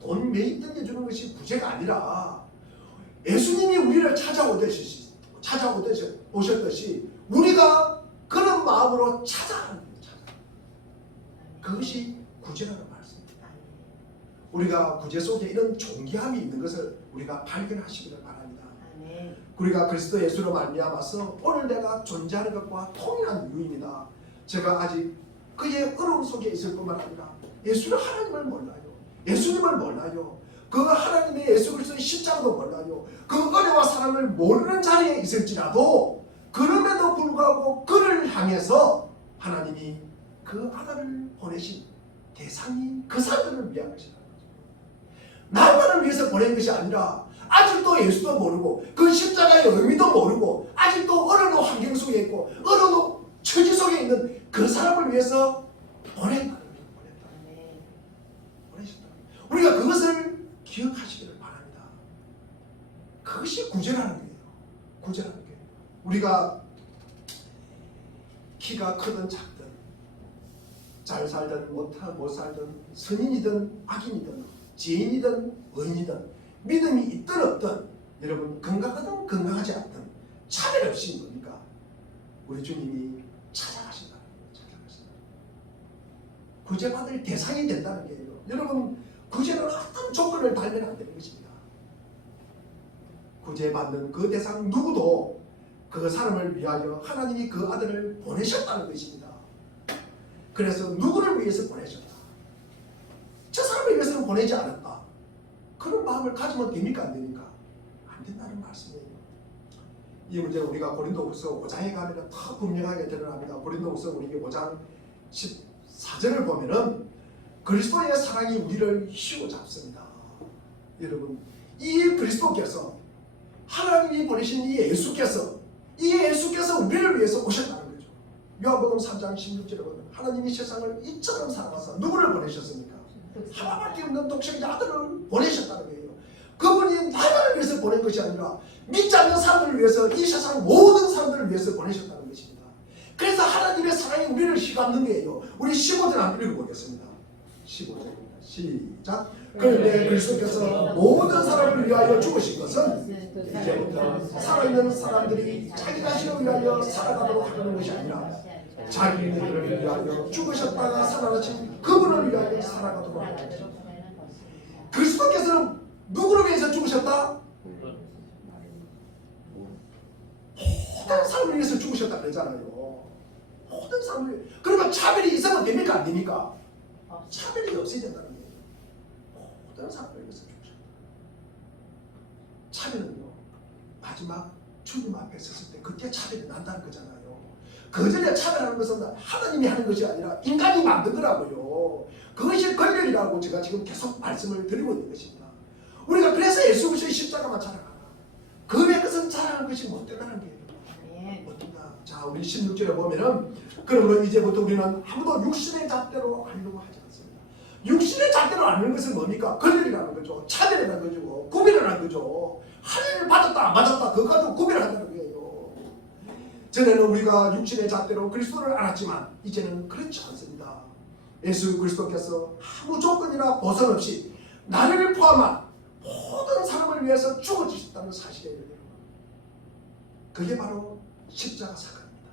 돈 매입 던져주는 것이 구제가 아니라 예수님이 우리를 찾아오셨듯이 우리가 그런 마음으로 찾아가는 거예요. 그것이 구제라는 말씀입니다. 우리가 구제 속에 이런 존귀함이 있는 것을 우리가 발견하시기를 바랍니다. 우리가 그리스도 예수로 말미암아서 오늘 내가 존재하는 것과 통일한 이유입니다. 제가 아직 그의 어려움 속에 있을 뿐만 아니라 예수는 하나님을 몰라요. 예수님을 몰라요. 그 하나님의 예수 그리스도의 십자가도 몰라요. 그 은혜와 사랑을 모르는 자리에 있을지라도 그럼에도 불구하고 그를 향해서 하나님이 그 아들을 보내신 대상이 그 사람들을 위한 것이라는 거죠. 나만을 위해서 보낸 것이 아니라 아직도 예수도 모르고 그 십자가의 의미도 모르고 아직도 어느 환경 속에 있고 어느 처지 속에 있는 그 사람을 위해서 보냈다. 우리가 그것을 기억하시기를 바랍니다. 그것이 구제라는 거예요. 구제라는 게 우리가 키가 크든 작든 잘 살든 못 살든 선인이든 악인이든 죄인이든 의인이든 믿음이 있든 없든 여러분 건강하든 건강하지 않든 차별 없이 뭡니까? 우리 주님이 찾아가신다는 거예요. 찾아가신다. 구제받을 대상이 된다는 거예요. 여러분 구제는 어떤 조건을 달면 안 되는 것입니다. 구제받는 그 대상 누구도 그 사람을 위하여 하나님이 그 아들을 보내셨다는 것입니다. 그래서 누구를 위해서 보내셨다. 저 사람을 위해서는 보내지 않았다. 그런 마음을 가지면 됩니까? 안 됩니까? 안 된다는 말씀이에요. 이 문제는 우리가 고린도후서 5장에 가면 더 분명하게 드러납니다. 고린도후서 우리 5장 14절을 보면은 그리스도의 사랑이 우리를 휘어잡습니다. 여러분 이 그리스도께서 하나님이 보내신 이 예수께서 우리를 위해서 오셨다는 거죠. 요한복음 3장 16절에 보면 하나님이 세상을 이처럼 사랑하사 누구를 보내셨습니까? 하나밖에 없는 독생자 아들을 보내셨다는 거예요. 그분이 나만을 위해서 보낸 것이 아니라 믿지 않는 사람들을 위해서 이 세상 모든 사람들을 위해서 보내셨다는 것입니다. 그래서 하나님의 사랑이 우리를 휘감는 거예요. 우리 15절 한번 읽어보겠습니다. 15절입니다. 시작. 그런데 그리스도께서 모든 사람을 위하여 죽으신 것은 이제부터 살아있는 사람들이 자기 자신을 위하여 살아가도록 하는 것이 아니라 자기들을 위하여 죽으셨다가 살아나신 그분을 위하여 살아가도록 하는 것입니다. 그리스도께서는 누구를 위해서 죽으셨다? 모든 사람을 위해서 죽으셨다 그러잖아요. 모든 사람을 위해서. 그러면 차별이 있으면 됩니까? 안 됩니까? 차별이 없어야 된다는 거예요. 모든 사람을 위해서 죽으셨다. 차별은요 마지막 주님 앞에 섰을 때 그때 차별이 난다는 거잖아요. 그 전에 차별하는 것은 하나님이 하는 것이 아니라 인간이 만든 거라고요. 그것이 권력이라고 제가 지금 계속 말씀을 드리고 있는 것입니다. 우리가 그래서 예수 그리스도의 십자가만 자랑하라. 그 외의 것은 자랑하는 것이 못 된다는 거예요. 못 된다. 자, 우리 16절에 보면은 그러므로 이제부터 우리는 아무도 육신의 잣대로 알려고 하지 않습니다. 육신의 잣대로 알는 것은 뭡니까? 권력이라는 거죠. 차별이라는 거죠. 구별이라는 거죠. 할인을 받았다 안 받았다 그거 가지고 구별을 한다는 거예요. 전에는 우리가 육신의 잣대로 그리스도를 알았지만 이제는 그렇지 않습니다. 예수 그리스도께서 아무 조건이나 보상 없이 나를 포함한 모든 사람을 위해서 죽어주셨다는 사실이에요. 그게 바로 십자가 사건입니다.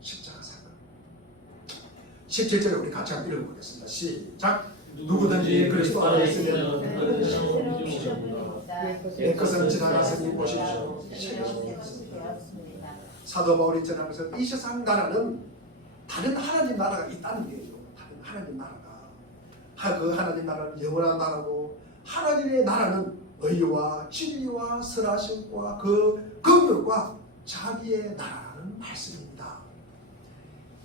십자가 사건. 17절에 우리 같이 한번 읽어보겠습니다. 시작. 누구든지 그리스도 안에 있으면 내 것은 지나가서니 보십시오. 사도 바울이 전한 것은 이 세상 나라는 다른 하나님 나라가 있다는 거예요. 다른 하나님 나라가. 그 하나님 나라는 영원한 나라고, 하나님의 나라는 의와 진리와 선하심과 그 긍휼과 자비의 나라라는 말씀입니다.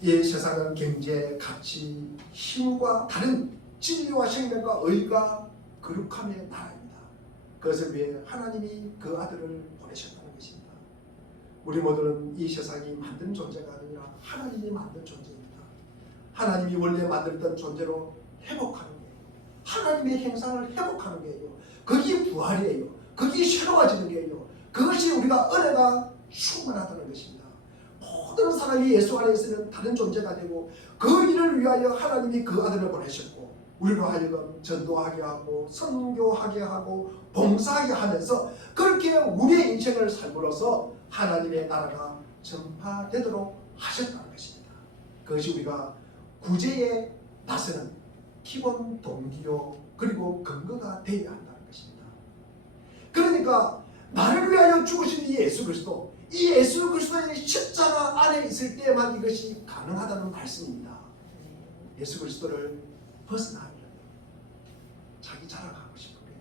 이 세상은 경제, 가치, 힘과 다른 진리와 생명과 의가 거룩함의 나라입니다. 그것을 위해 하나님이 그 아들을 보내셨다는 것입니다. 우리 모두는 이 세상이 만든 존재가 아니라 하나님이 만든 존재입니다. 하나님이 원래 만들던 존재로 회복하는 거예요. 하나님의 형상을 회복하는 거예요. 그게 부활이에요. 그게 새로워지는 거예요. 그것이 우리가 은혜가 충만하다는 것입니다. 모든 사람이 예수 안에 있으면 다른 존재가 되고, 그 일을 위하여 하나님이 그 아들을 보내셨고, 우리로 하여금 전도하게 하고 선교하게 하고 봉사하게 하면서 그렇게 우리의 인생을 삶으로써 하나님의 나라가 전파되도록 하셨다는 것입니다. 그것이 우리가 구제에 나서는 기본 동기요, 그리고 근거가 되어야 한다는 것입니다. 그러니까 나를 위하여 죽으신 이 예수 그리스도, 이 예수 그리스도의 십자가 안에 있을 때만 이것이 가능하다는 말씀입니다. 예수 그리스도를 벗어나면 자기 자랑하고 싶은 거예요.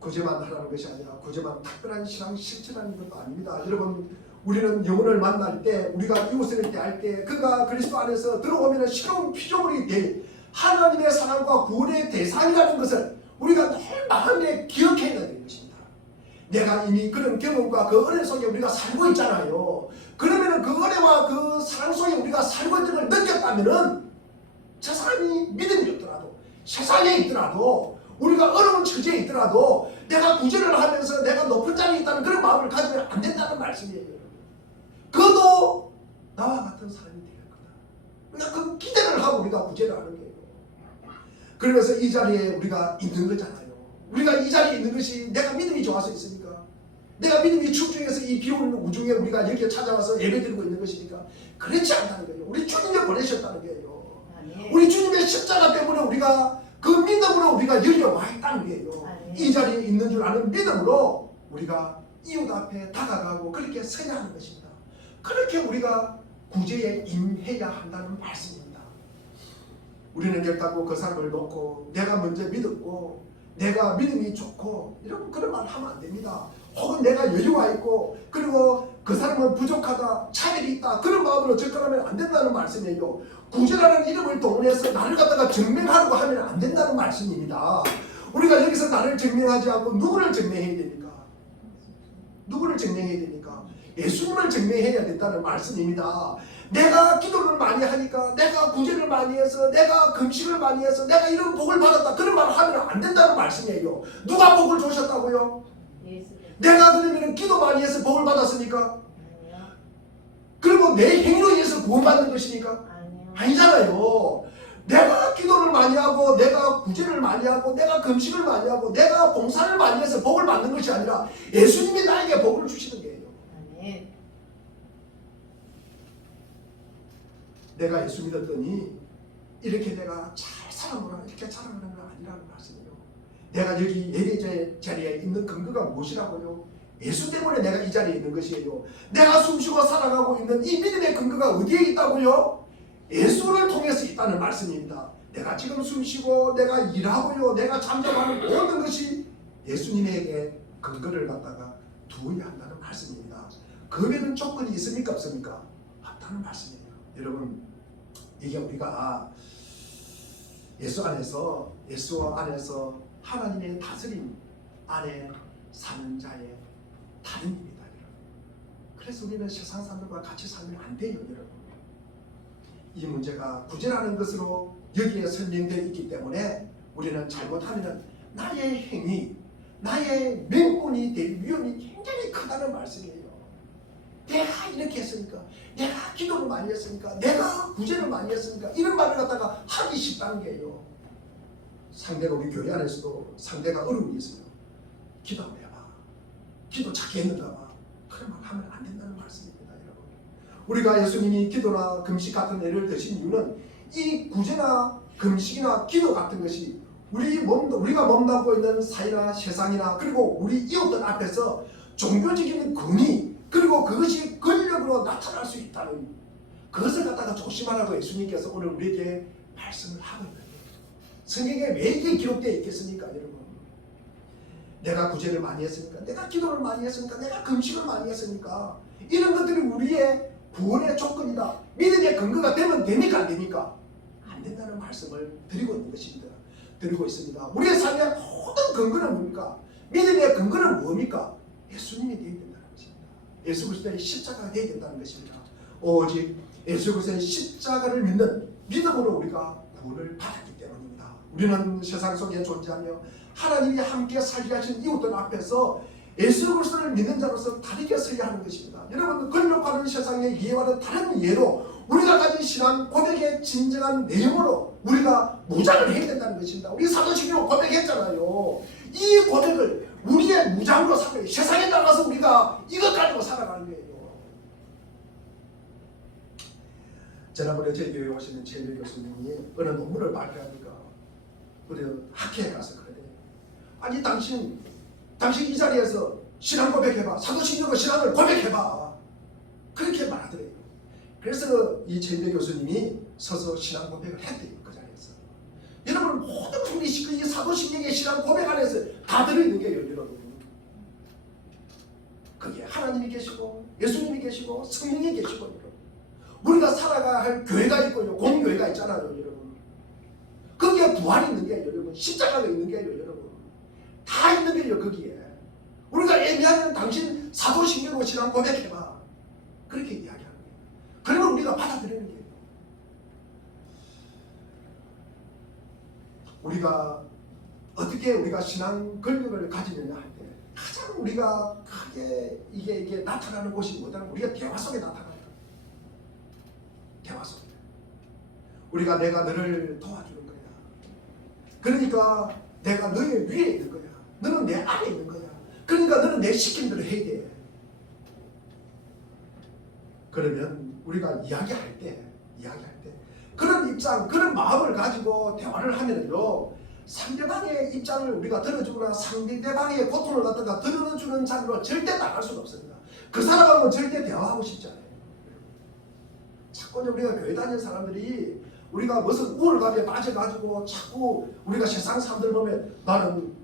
구제만 하라는 것이 아니라 구제만 특별한 신앙 실천하는 것도 아닙니다. 여러분, 우리는 영혼을 만날 때, 우리가 이웃을 대할 때 그가 그리스도 안에서 들어오면 새로운 피조물이 될 하나님의 사랑과 구원의 대상이라는 것을 우리가 늘 마음에 기억해야 되는 것입니다. 내가 이미 그런 경험과 그 은혜 속에 우리가 살고 있잖아요. 그러면 그 은혜와 그 사랑 속에 우리가 살고 있는 걸 느꼈다면 저 사람이 믿음이 없더라도, 세상에 있더라도, 우리가 어려운 처지에 있더라도 내가 구제를 하면서 내가 높은 자리에 있다는 그런 마음을 가지면 안 된다는 말씀이에요. 그도 나와 같은 사람이 될 거다. 그러니까 그 기대를 하고 우리가 구제를 하는 거예요. 그러면서 이 자리에 우리가 있는 거잖아요. 우리가 이 자리에 있는 것이 내가 믿음이 좋아서 있으니까, 내가 믿음이 축중해서 이 비오는 우중에 우리가 여기에 찾아와서 예배드리고 있는 것이니까 그렇지 않다는 거예요. 우리 주님이 보내셨다는 거예요. 우리 주님의 십자가 때문에 우리가 그 믿음으로 우리가 여기에 와 있다는 거예요. 이 자리에 있는 줄 아는 믿음으로 우리가 이웃 앞에 다가가고 그렇게 서야 하는 것입니다. 그렇게 우리가 구제에 임해야 한다는 말씀입니다. 우리는 결단코 그 사람을 놓고 내가 먼저 믿었고 내가 믿음이 좋고 이런 그런 말 하면 안 됩니다. 혹은 내가 여유가 있고 그리고 그 사람은 부족하다, 차별이 있다, 그런 마음으로 접근하면 안 된다는 말씀이에요. 구제라는 이름을 동원해서 나를 갖다가 증명하려고 하면 안 된다는 말씀입니다. 우리가 여기서 나를 증명하지 않고 누구를 증명해야 됩니까? 누구를 증명해야 됩니까? 예수님을 증명해야 된다는 말씀입니다. 내가 기도를 많이 하니까, 내가 구제를 많이 해서, 내가 금식을 많이 해서 내가 이런 복을 받았다, 그런 말을 하면 안 된다는 말씀이에요. 누가 복을 주셨다고요? 내가 그러면 기도 많이 해서 복을 받았습니까? 그리고 내 행위로 인해서 구원받는 것입니까? 아니잖아요. 내가 기도를 많이 하고 내가 구제를 많이 하고 내가 금식을 많이 하고 내가 봉사를 많이 해서 복을 받는 것이 아니라 예수님이 나에게 복을 주시는 거예요. 내가 예수 믿었더니 이렇게 내가 잘 살아보라, 이렇게 살아가는 건 아니라는 말씀이에요. 내가 여기 예배 자리에 있는 근거가 무엇이라고요? 예수 때문에 내가 이 자리에 있는 것이에요. 내가 숨쉬고 살아가고 있는 이 믿음의 근거가 어디에 있다고요? 예수를 통해서 있다는 말씀입니다. 내가 지금 숨쉬고 내가 일하고요, 내가 잠잠하는 모든 것이 예수님에게 근거를 갖다가 두어야 한다는 말씀입니다. 그 외에는 조건이 있습니까? 없습니까? 없다는 말씀이에요. 여러분, 이게 우리가 예수 안에서 하나님의 다스림 안에 사는 자의 다름입니다. 그래서 우리는 세상 사람들과 같이 살면 안 돼요, 여러분. 이 문제가 구제라는 것으로 여기에 설명되어 있기 때문에 우리는 잘못하면 나의 행위, 나의 명분이 될 위험이 굉장히 크다는 말씀이에요. 내가 이렇게 했으니까, 내가 기도를 많이 했으니까, 내가 구제를 많이 했으니까 이런 말을 갖다가 하기 쉽다는 게요. 상대가 우리 교회 안에서도 상대가 어려움이 있어요. 기도 한번 해봐. 기도 찾기 했는가 봐. 그런 말 하면 안 된다는 말씀입니다, 여러분. 우리가 예수님이 기도나 금식 같은 예를 드신 이유는 이 구제나 금식이나 기도 같은 것이 우리가 몸담고 있는 사회나 세상이나 그리고 우리 이웃들 앞에서 종교적인 권위 그리고 그것이 권력으로 나타날 수 있다는 그것을 갖다가 조심하라고 예수님께서 오늘 우리에게 말씀을 하고 있는 거예요. 성경에 왜 이게 기록되어 있겠습니까, 여러분? 내가 구제를 많이 했으니까, 내가 기도를 많이 했으니까, 내가 금식을 많이 했으니까 이런 것들이 우리의 구원의 조건이다. 믿음의 근거가 되면 됩니까, 안 됩니까? 안 된다는 말씀을 드리고 있는 것입니다. 드리고 있습니다. 우리의 삶의 모든 근거는 뭡니까? 믿음의 근거는 뭡니까? 예수님이 되어야 된다는 것입니다. 예수 그리스도의 십자가가 되어야 된다는 것입니다. 오직 예수 그리스도의 십자가를 믿는 믿음으로 우리가 구원을 받았기 때문입니다. 우리는 세상 속에 존재하며 하나님이 함께 살게 하신 이웃들 앞에서 예수 그리스도를 믿는 자로서 다르게 서야 하는 것입니다. 여러분, 권력하는 세상의 이해와는 다른 이해로 우리가 가진 신앙 고백의 진정한 내용으로 우리가 무장을 해야 된다는 것입니다. 우리 사도신경으로 고백했잖아요. 이 고백을 우리의 무장으로 살아요. 세상에 나가서 우리가 이것 가지고 살아가는 거예요. 지난번에 저희 교회에 오시는 최일배 교수님이 어느 논문을 발표하니까 우리 학회에 가서 그래요. 아니 당신 이 자리에서 신앙 고백해봐. 사도신경으로 신앙을 고백해봐. 그렇게 말하더래요. 그래서 이 최일배 교수님이 서서 신앙 고백을 했대요. 그 자리에서. 여러분, 모든 우리 이 사도신경의 신앙 고백 안에서 다 들어있는 게요, 여러분. 거기에 하나님이 계시고 예수님이 계시고 성령이 계시고 여러분. 우리가 살아가야 할 교회가 있고요, 공교회가 있잖아요, 여러분. 거기에 부활이 있는 게요, 여러분. 십자가가 있는 게요, 여러분. 다 있는 게요, 거기에. 우리가 애매하면 당신 사도신경으로 신앙 고백해봐. 그렇게 이야기하는 거예요. 그러면 우리가 받아들이는 거예요. 우리가 어떻게 우리가 신앙 권력을 가지느냐 할 때 가장 우리가 크게 이게 나타나는 곳이 뭐냐면 우리가 대화 속에 나타나요. 대화 속에. 우리가 내가 너를 도와주는 거야. 그러니까 내가 너의 위에 있는 거야. 너는 내 안에 있는 거야. 그러니까 너는 내 시킨 대로 해야 돼. 그러면 우리가 이야기할 때 그런 입장, 그런 마음을 가지고 대화를 하면요, 상대방의 입장을 우리가 들어주거나 상대방의 고통을 갖다가 들어주는 자리로 절대 나갈 수가 없습니다. 그 사람하고는 절대 대화하고 싶지 않아요. 자꾸 우리가 교회 다니는 사람들이 우리가 무슨 우월감에 빠져가지고 자꾸 우리가 세상 사람들 보면 나는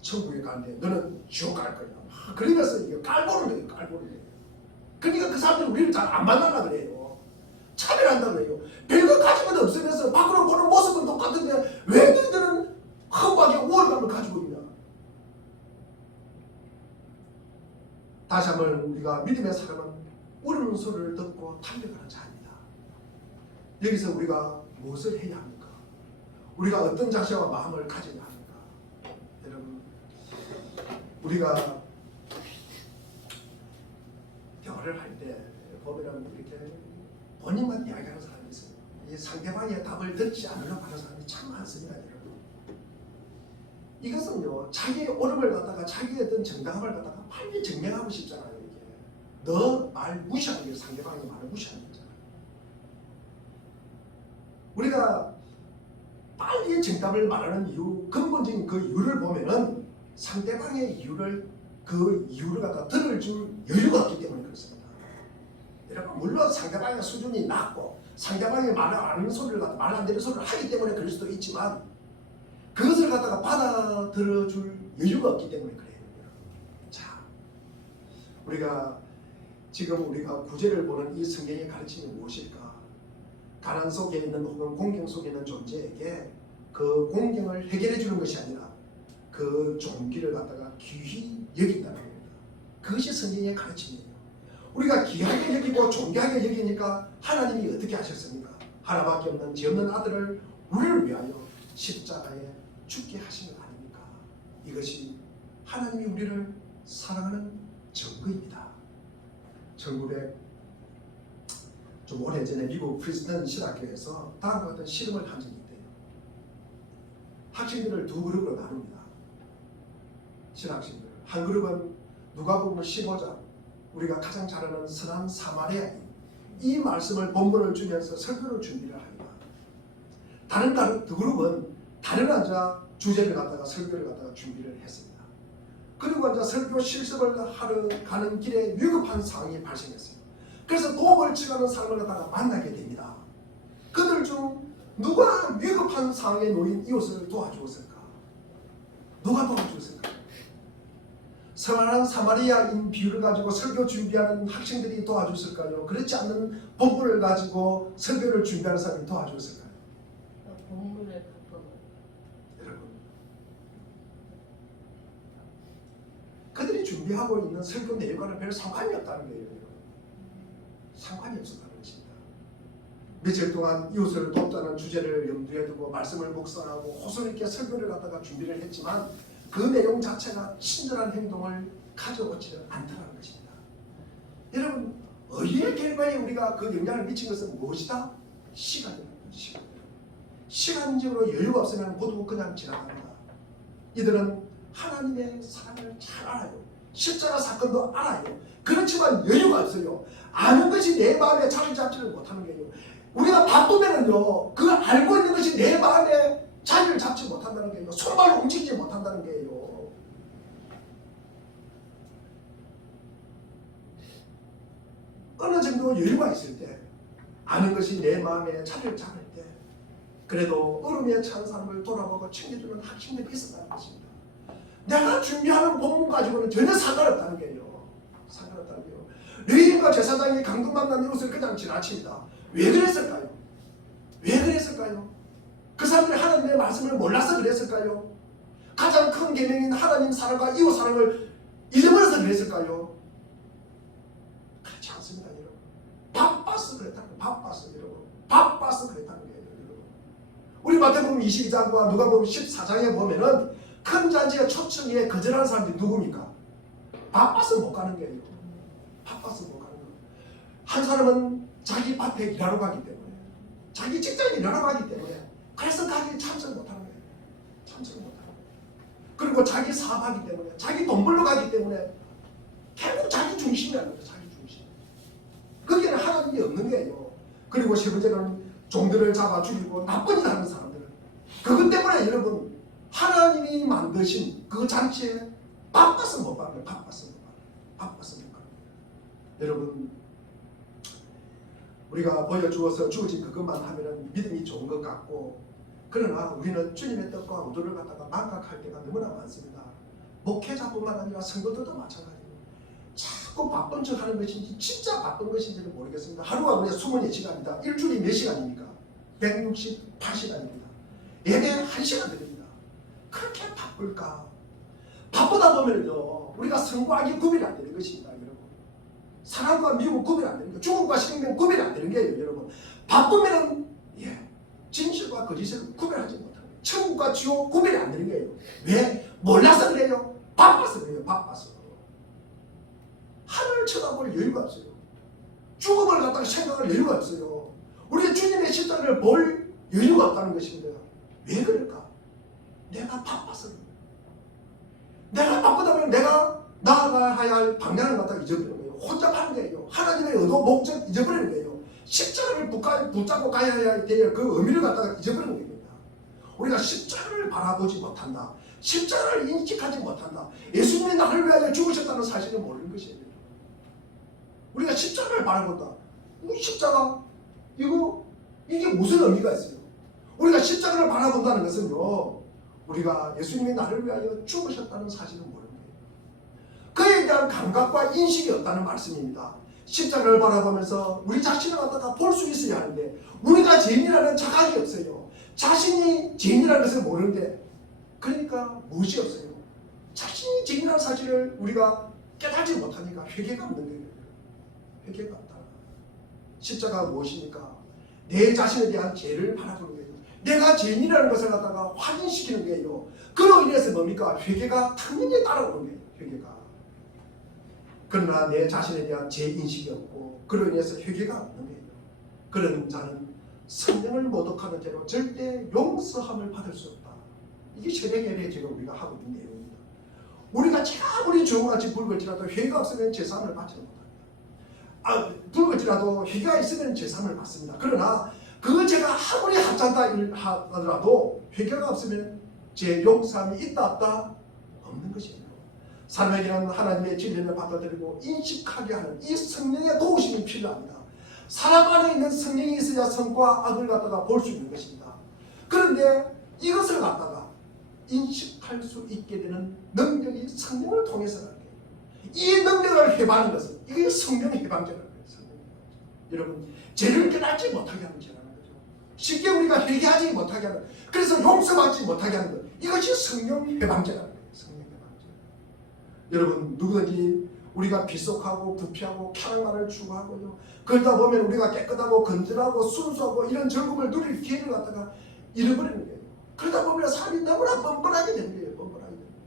천국에 가는데 너는 지옥 갈 거야. 그러면서 이게 깔보는 거예요, 깔보는 거예요. 그러니까 그 사람들이 우리를 잘 안 만나려 그래요. 차별한다 그래요. 별거 가진 것도 없으면서 밖으로 보는 모습은 똑같은데 왜 너희들은 허무하게 우월감을 가지고 있냐. 다시 한번 우리가 믿음의 사람은 우는 소리를 듣고 달려가는 자입니다. 여기서 우리가 무엇을 해야 합니까? 우리가 어떤 자세와 마음을 가져야 합니까? 여러분, 우리가 대화를 할 때 보면 이렇게 본인만 이야기하는 사람이 있어요. 이 상대방의 답을 듣지 않으려고 하는 사람이 참 많습니다, 여러분. 이것은요, 자기의 옳음을 갖다가 자기의 어떤 정당함을 갖다가 빨리 증명하고 싶잖아요. 이게 너 말 무시하는 게 상대방의 말을 무시하는 거잖아요. 우리가 빨리 정답을 말하는 이유, 근본적인 그 이유를 보면은 상대방의 이유를 갖다 들어줄 여유가 없기 때문에 그렇습니다. 여러분, 물론 상대방의 수준이 낮고 상대방이 말 안 하는 소리를 갖다 말 안 되는 소리를 하기 때문에 그럴 수도 있지만 그것을 갖다가 받아들여줄 여유가 없기 때문에 그래요. 자, 지금 우리가 구제를 보는 이 성경의 가르침이 무엇일까? 가난 속에 있는 혹은 공경 속에 있는 존재에게 그 공경을 해결해 주는 것이 아니라 그 종기를 갖다가 귀히 여긴다는 겁니다. 그것이 성경의 가르침이에요. 우리가 귀하게 여기고 존귀하게 여기니까 하나님이 어떻게 하셨습니까? 하나밖에 없는 죄 없는 아들을 우리를 위하여 십자가에 죽게 하신 것 아닙니까? 이것이 하나님이 우리를 사랑하는 증거입니다. 좀 오래전에 미국 프리스턴 신학교에서 다음과 같은 실험을 한 적이 있대요. 학생들을 두 그룹으로 나눕니다. 신학생들. 한 그룹은 누가복음 15장 우리가 가장 잘 아는 선한 사마리아인 이 말씀을 본문을 주면서 설교를 준비를 합니다. 다른 두 그룹은 다른 앉아 주제를 갖다가 설교를 갖다가 준비를 했습니다. 그리고 앉아 설교 실습을 하러 가는 길에 위급한 상황이 발생했어요. 그래서 도움을 청하는 사람을 갖다가 만나게 됩니다. 그들 중 누가 위급한 상황에 놓인 이웃을 도와주었을까? 누가 도와주었을까? 선한 사마리아인 비유를 가지고 설교 준비하는 학생들이 도와줬을까요? 그렇지 않는 본문을 가지고 설교를 준비하는 사람이 도와줬을까요? 본문을 갖고 여러분, 그들이 준비하고 있는 설교 내용과는 별 상관이 없다는 거예요. 상관이 없었다는 것입니다. 며칠 동안 이웃을 돕자는 주제를 염두에 두고 말씀을 묵상하고 호소력 있게 설교를 갖다가 준비를 했지만 그 내용 자체가 친절한 행동을 가져오지는 않다는 것입니다. 여러분, 의의 결과에 우리가 그 영향을 미친 것은 무엇이다? 시간이라는 것이죠. 시간적으로 여유가 없으면 모두 그냥 지나갑니다. 이들은 하나님의 사랑을 잘 알아요. 십자가 사건도 알아요. 그렇지만 여유가 없어요. 아는 것이 내 마음에 자리 잡지를 못하는 거예요. 우리가 바쁘면은요, 그 알고 있는 것이 내 마음에 자리를 잡지 못한다는 거예요. 손발로 움직이지 못한다는 거예요. 어느 정도 여유가 있을 때, 아는 것이 내 마음에 자리를 잡을 때, 그래도 얼음에 찬 사람을 돌아보고 챙겨주는 학생들이 있었다는 것입니다. 내가 준비하는 본문 가지고는 전혀 상관없다는 거예요. 상관없다는 거예요. 레위인과 제사장이 강도 만난 이웃을 그냥 지나칩니다. 왜 그랬을까요? 왜 그랬을까요? 그 사람들이 하나님의 말씀을 몰라서 그랬을까요? 가장 큰 계명인 하나님 사랑과 이웃 사랑을 잊어버려서 그랬을까요? 그렇지 않습니다, 여러분. 바빠서 그랬다는 거예요. 바빠서, 여러분. 바빠서 그랬다는 거예요, 여러분. 우리 마태복음 22장과 누가복음 14장에 보면은 큰 잔치에 초청에 거절하는 사람들이 누굽니까? 바빠서 못 가는 거예요. 바빠서 못 가는 거예요. 한 사람은 자기 밭에 일하러 가기 때문에, 자기 직장에 일하러 가기 때문에, 그래서 가기 참석 못하는 거예요. 참석 못하는 거예요. 그리고 자기 사업하기 때문에, 자기 돈 벌러 가기 때문에 결국 자기 중심이라는 거예요. 자기 중심. 거기에는 하나님이 없는 거예요. 그리고 세 번째는 종들을 잡아 죽이고 나쁜 일 하는 사람들. 그것 때문에 여러분, 하나님이 만드신 그 잔치에 바빠서 못 가는 거예요. 바빠서 못 가는 거예요. 바빠서 못 가는 거예요. 여러분, 우리가 보여주어서 주어진 그것만 하면 믿음이 좋은 것 같고, 그러나 우리는 주님의 뜻과 의도를 갖다가 망각할 때가 너무나 많습니다. 목회자뿐만 아니라 성도들도 마찬가지예요. 자꾸 바쁜 척 하는 것인지 진짜 바쁜 것인지는 모르겠습니다. 하루가 우리가 24시간이다. 일주일이 몇 시간입니까? 168시간입니다. 예배 1시간 드립니다. 그렇게 바쁠까? 바쁘다 보면요, 우리가 성과하기 구별이 안 되는 것입니다, 여러분. 사랑과 미움은 구별 안 되는 거예요. 죽음과 생명 구별이 안 되는 거예요, 여러분. 바쁘면은 진실과 거짓을 구별하지 못하는 거예요. 천국과 지옥 구별이 안 되는 거예요. 왜? 몰라서 그래요. 바빠서 그래요. 바빠서. 하늘을 쳐다볼 여유가 없어요. 죽음을 갖다가 생각할 여유가 없어요. 우리가 주님의 십자가를 볼 여유가 없다는 것입니다. 왜 그럴까? 내가 바빠서 그래요. 내가 바쁘다 보면 내가 나아가야 할 방향을 갖다가 잊어버리는 거예요. 혼잡하는 거예요. 하나님의 의도, 목적 잊어버리는 거예요. 십자가를 붙잡고 가야 될 그 의미를 갖다가 잊어버리는 겁니다. 우리가 십자가를 바라보지 못한다. 십자가를 인식하지 못한다. 예수님이 나를 위하여 죽으셨다는 사실을 모르는 것이에요. 우리가 십자가를 바라본다. 십자가 이게 무슨 의미가 있어요? 우리가 십자가를 바라본다는 것은요, 우리가 예수님이 나를 위하여 죽으셨다는 사실을 모르는 거예요. 그에 대한 감각과 인식이 없다는 말씀입니다. 십자가를 바라보면서 우리 자신을 갖다가 볼 수 있어야 하는데, 우리가 죄인이라는 자각이 없어요. 자신이 죄인이라는 것을 모르는데, 그러니까 무엇이 없어요? 자신이 죄인이라는 사실을 우리가 깨닫지 못하니까 회개가 없는 거예요. 회개가 없다. 십자가가 무엇입니까? 내 자신에 대한 죄를 바라보는 거예요. 내가 죄인이라는 것을 갖다가 확인시키는 거예요. 그로 인해서 뭡니까? 회개가 당연히 따라오는 거예요. 회개가. 그러나 내 자신에 대한 죄인식이 없고 그로 인해서 회개가 없는 거예요. 그런 자는 성령을 모독하는 죄로 절대 용서함을 받을 수 없다. 이게 새벽예배 제가 우리가 하고 있는 내용입니다. 우리가 아무리 주홍같이 붉을지라도 회개가 없으면 제사함을 받지 못합니다. 붉을지라도 회개가 있으면 제사함을 받습니다. 그러나 그 죄가 아무리 하찮다 하더라도 회개가 없으면 죄 용서함이 있다 없다 없는 것이에요. 사람에게는 하나님의 진리를 받아들이고 인식하게 하는 이 성령의 도우심이 필요합니다. 사람 안에 있는 성령이 있어야 선과 악을 갖다가 볼 수 있는 것입니다. 그런데 이것을 갖다가 인식할 수 있게 되는 능력이 성령을 통해서 가는 거예요. 이 능력을 해방하는 것은 이게 성령 해방제라는 거예요. 여러분, 죄를 깨닫지 못하게 하는 죄라는 거죠. 쉽게 우리가 회개하지 못하게 하는, 그래서 용서받지 못하게 하는 것, 이것이 성령 해방제라는 거예요. 성령 해방제. 여러분, 누구든지 우리가 비속하고 부패하고 쾌락한 말을 추구하고요, 그러다 보면 우리가 깨끗하고 건전하고 순수하고 이런 즐거움을 누릴 기회를 갖다가 잃어버리는 거예요. 그러다 보면 사람이 너무나 뻔뻔하게 되는 거예요. 뻔뻔하게 되는 거예요.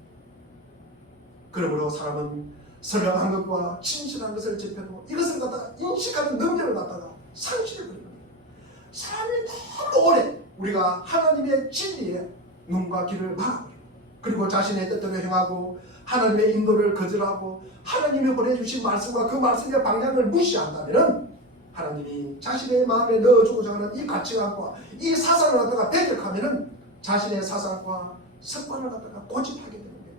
그러므로 사람은 선량한 것과 진실한 것을 접해도 이것을 갖다가 인식하는 능력을 갖다가 상실해버리는 거예요. 사람이 너무 오래 우리가 하나님의 진리에 눈과 귀를 막아버리고, 그리고 자신의 뜻대로 행하고 하나님의 인도를 거절하고 하나님이 보내주신 말씀과 그 말씀의 방향을 무시한다면 하나님이 자신의 마음에 넣어주고자 하는 이 가치관과 이 사상을 갖다가 배격하면 자신의 사상과 습관을 갖다가 고집하게 되는 거예요.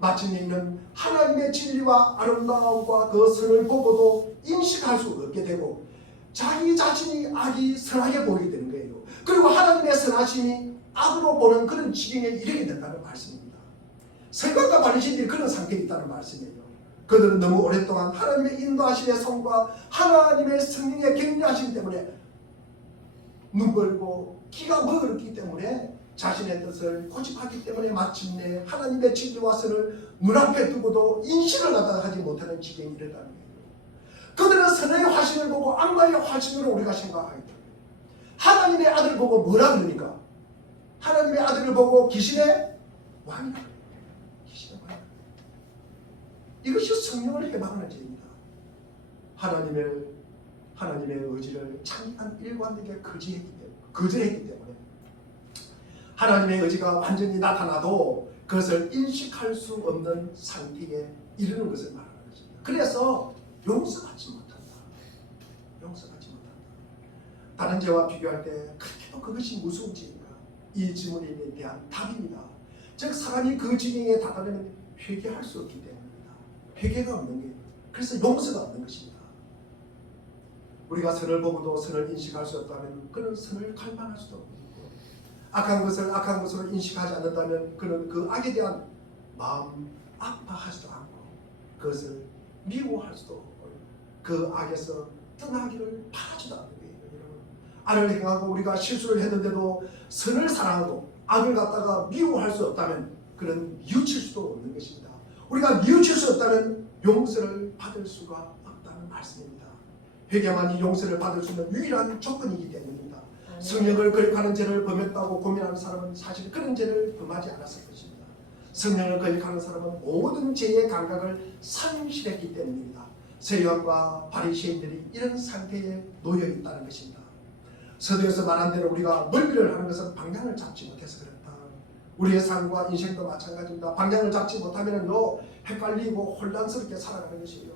마침내 있는 하나님의 진리와 아름다움과 그 선을 보고도 인식할 수 없게 되고 자기 자신이 악이 선하게 보이게 되는 거예요. 그리고 하나님의 선하심이 악으로 보는 그런 지경에 이르게 된다는 말씀입니다. 생각과 바리새인들이 그런 상태에 있다는 말씀이에요. 그들은 너무 오랫동안 하나님의 인도하심의 손과 하나님의 성령의 격려하심 때문에 눈 벌고 귀가 멀었기 때문에 자신의 뜻을 고집하기 때문에 마침내 하나님의 진리와 선을 눈앞에 두고도 인식을 갖다가 하지 못하는 지경에 이르다는 거예요. 그들은 선의 화신을 보고 악마의 화신으로 우리가 생각하기 때문에 하나님의 아들을 보고 뭐라 그러니까? 하나님의 아들을 보고 귀신의 왕이라 그래요. 귀신의 왕. 이것이 성령을 해방하는 죄입니다. 하나님의 의지를 창의한 일관되게 거절했기 때문에 하나님의 의지가 완전히 나타나도 그것을 인식할 수 없는 상태에 이르는 것을 말하는 것입니다. 그래서 용서받지 못한다. 용서받지 못한다. 다른 죄와 비교할 때 그렇게도 그것이 무서운 죄인가? 이 질문에 대한 답입니다. 즉 사람이 그 지경에 다다르면 회개할 수 없기 때문입니다. 회개가 없는 게, 그래서 용서가 없는 것입니다. 우리가 선을 보고도 선을 인식할 수 없다면 그는 선을 갈망할 수도 없고, 악한 것을 악한 것으로 인식하지 않는다면 그는 그 악에 대한 마음 아파하지도 않고 그것을 미워할 수도 없고 그 악에서 떠나기를 바라지도 않는 거예요. 여러분, 악을 행하고 우리가 실수를 했는데도 선을 사랑하고 악을 갖다가 미워할 수 없다면 그는 뉘우칠 수도 없는 것입니다. 우리가 뉘우칠 수 없다면 용서를 받을 수가 없다는 말씀입니다. 회개만이 용서를 받을 수 있는 유일한 조건이기 때문입니다. 성령을 거역하는 죄를 범했다고 고민하는 사람은 사실 그런 죄를 범하지 않았을 것입니다. 성령을 거역하는 사람은 모든 죄의 감각을 상실했기 때문입니다. 세리왕과 바리새인들이 이런 상태에 놓여 있다는 것입니다. 서두에서 말한 대로 우리가 멀미를 하는 것은 방향을 잡지 못해서 그렇다. 우리의 삶과 인생도 마찬가지입니다. 방향을 잡지 못하면요 헷갈리고 혼란스럽게 살아가는 것이에요.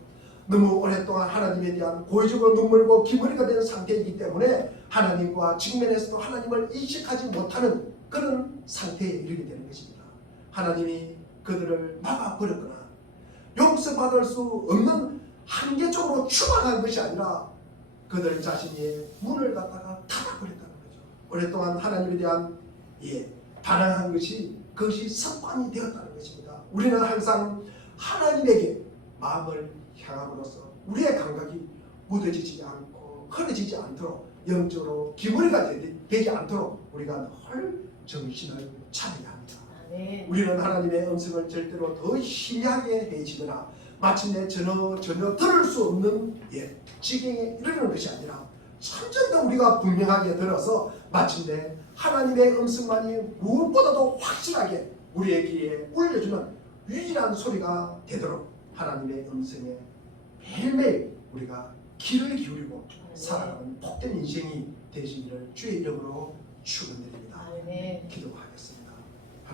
너무 오랫동안 하나님에 대한 고의적으로 눈물고 기머리가 되는 상태이기 때문에 하나님과 직면해서도 하나님을 인식하지 못하는 그런 상태에 이르게 되는 것입니다. 하나님이 그들을 막아버렸거나 용서받을 수 없는 한계 쪽으로 추방한 것이 아니라 그들 자신의 문을 갖다가 닫아버렸다는 거죠. 오랫동안 하나님에 대한 반항한 것이 그것이 습관이 되었다는 것입니다. 우리는 항상 하나님에게 마음을 향함으로써 우리의 감각이 무뎌지지 않고 흐려지지 않도록 영적으로 기머리가 되지 않도록 우리가 늘 정신을 차려야 합니다. 우리는 하나님의 음성을 절대로 더 희미하게 해지거나 마침내 전혀 들을 수 없는 지경에 이르는 것이 아니라 점점 더 우리가 분명하게 들어서 마침내 하나님의 음성만이 무엇보다도 확실하게 우리의 귀에 울려주는 유일한 소리가 되도록 하나님의 음성에 매일매일 우리가 귀를 기울이고 살아가는 복된 인생이 되시기를 주의 이름으로 축원드립니다. 아멘. 기도하겠습니다.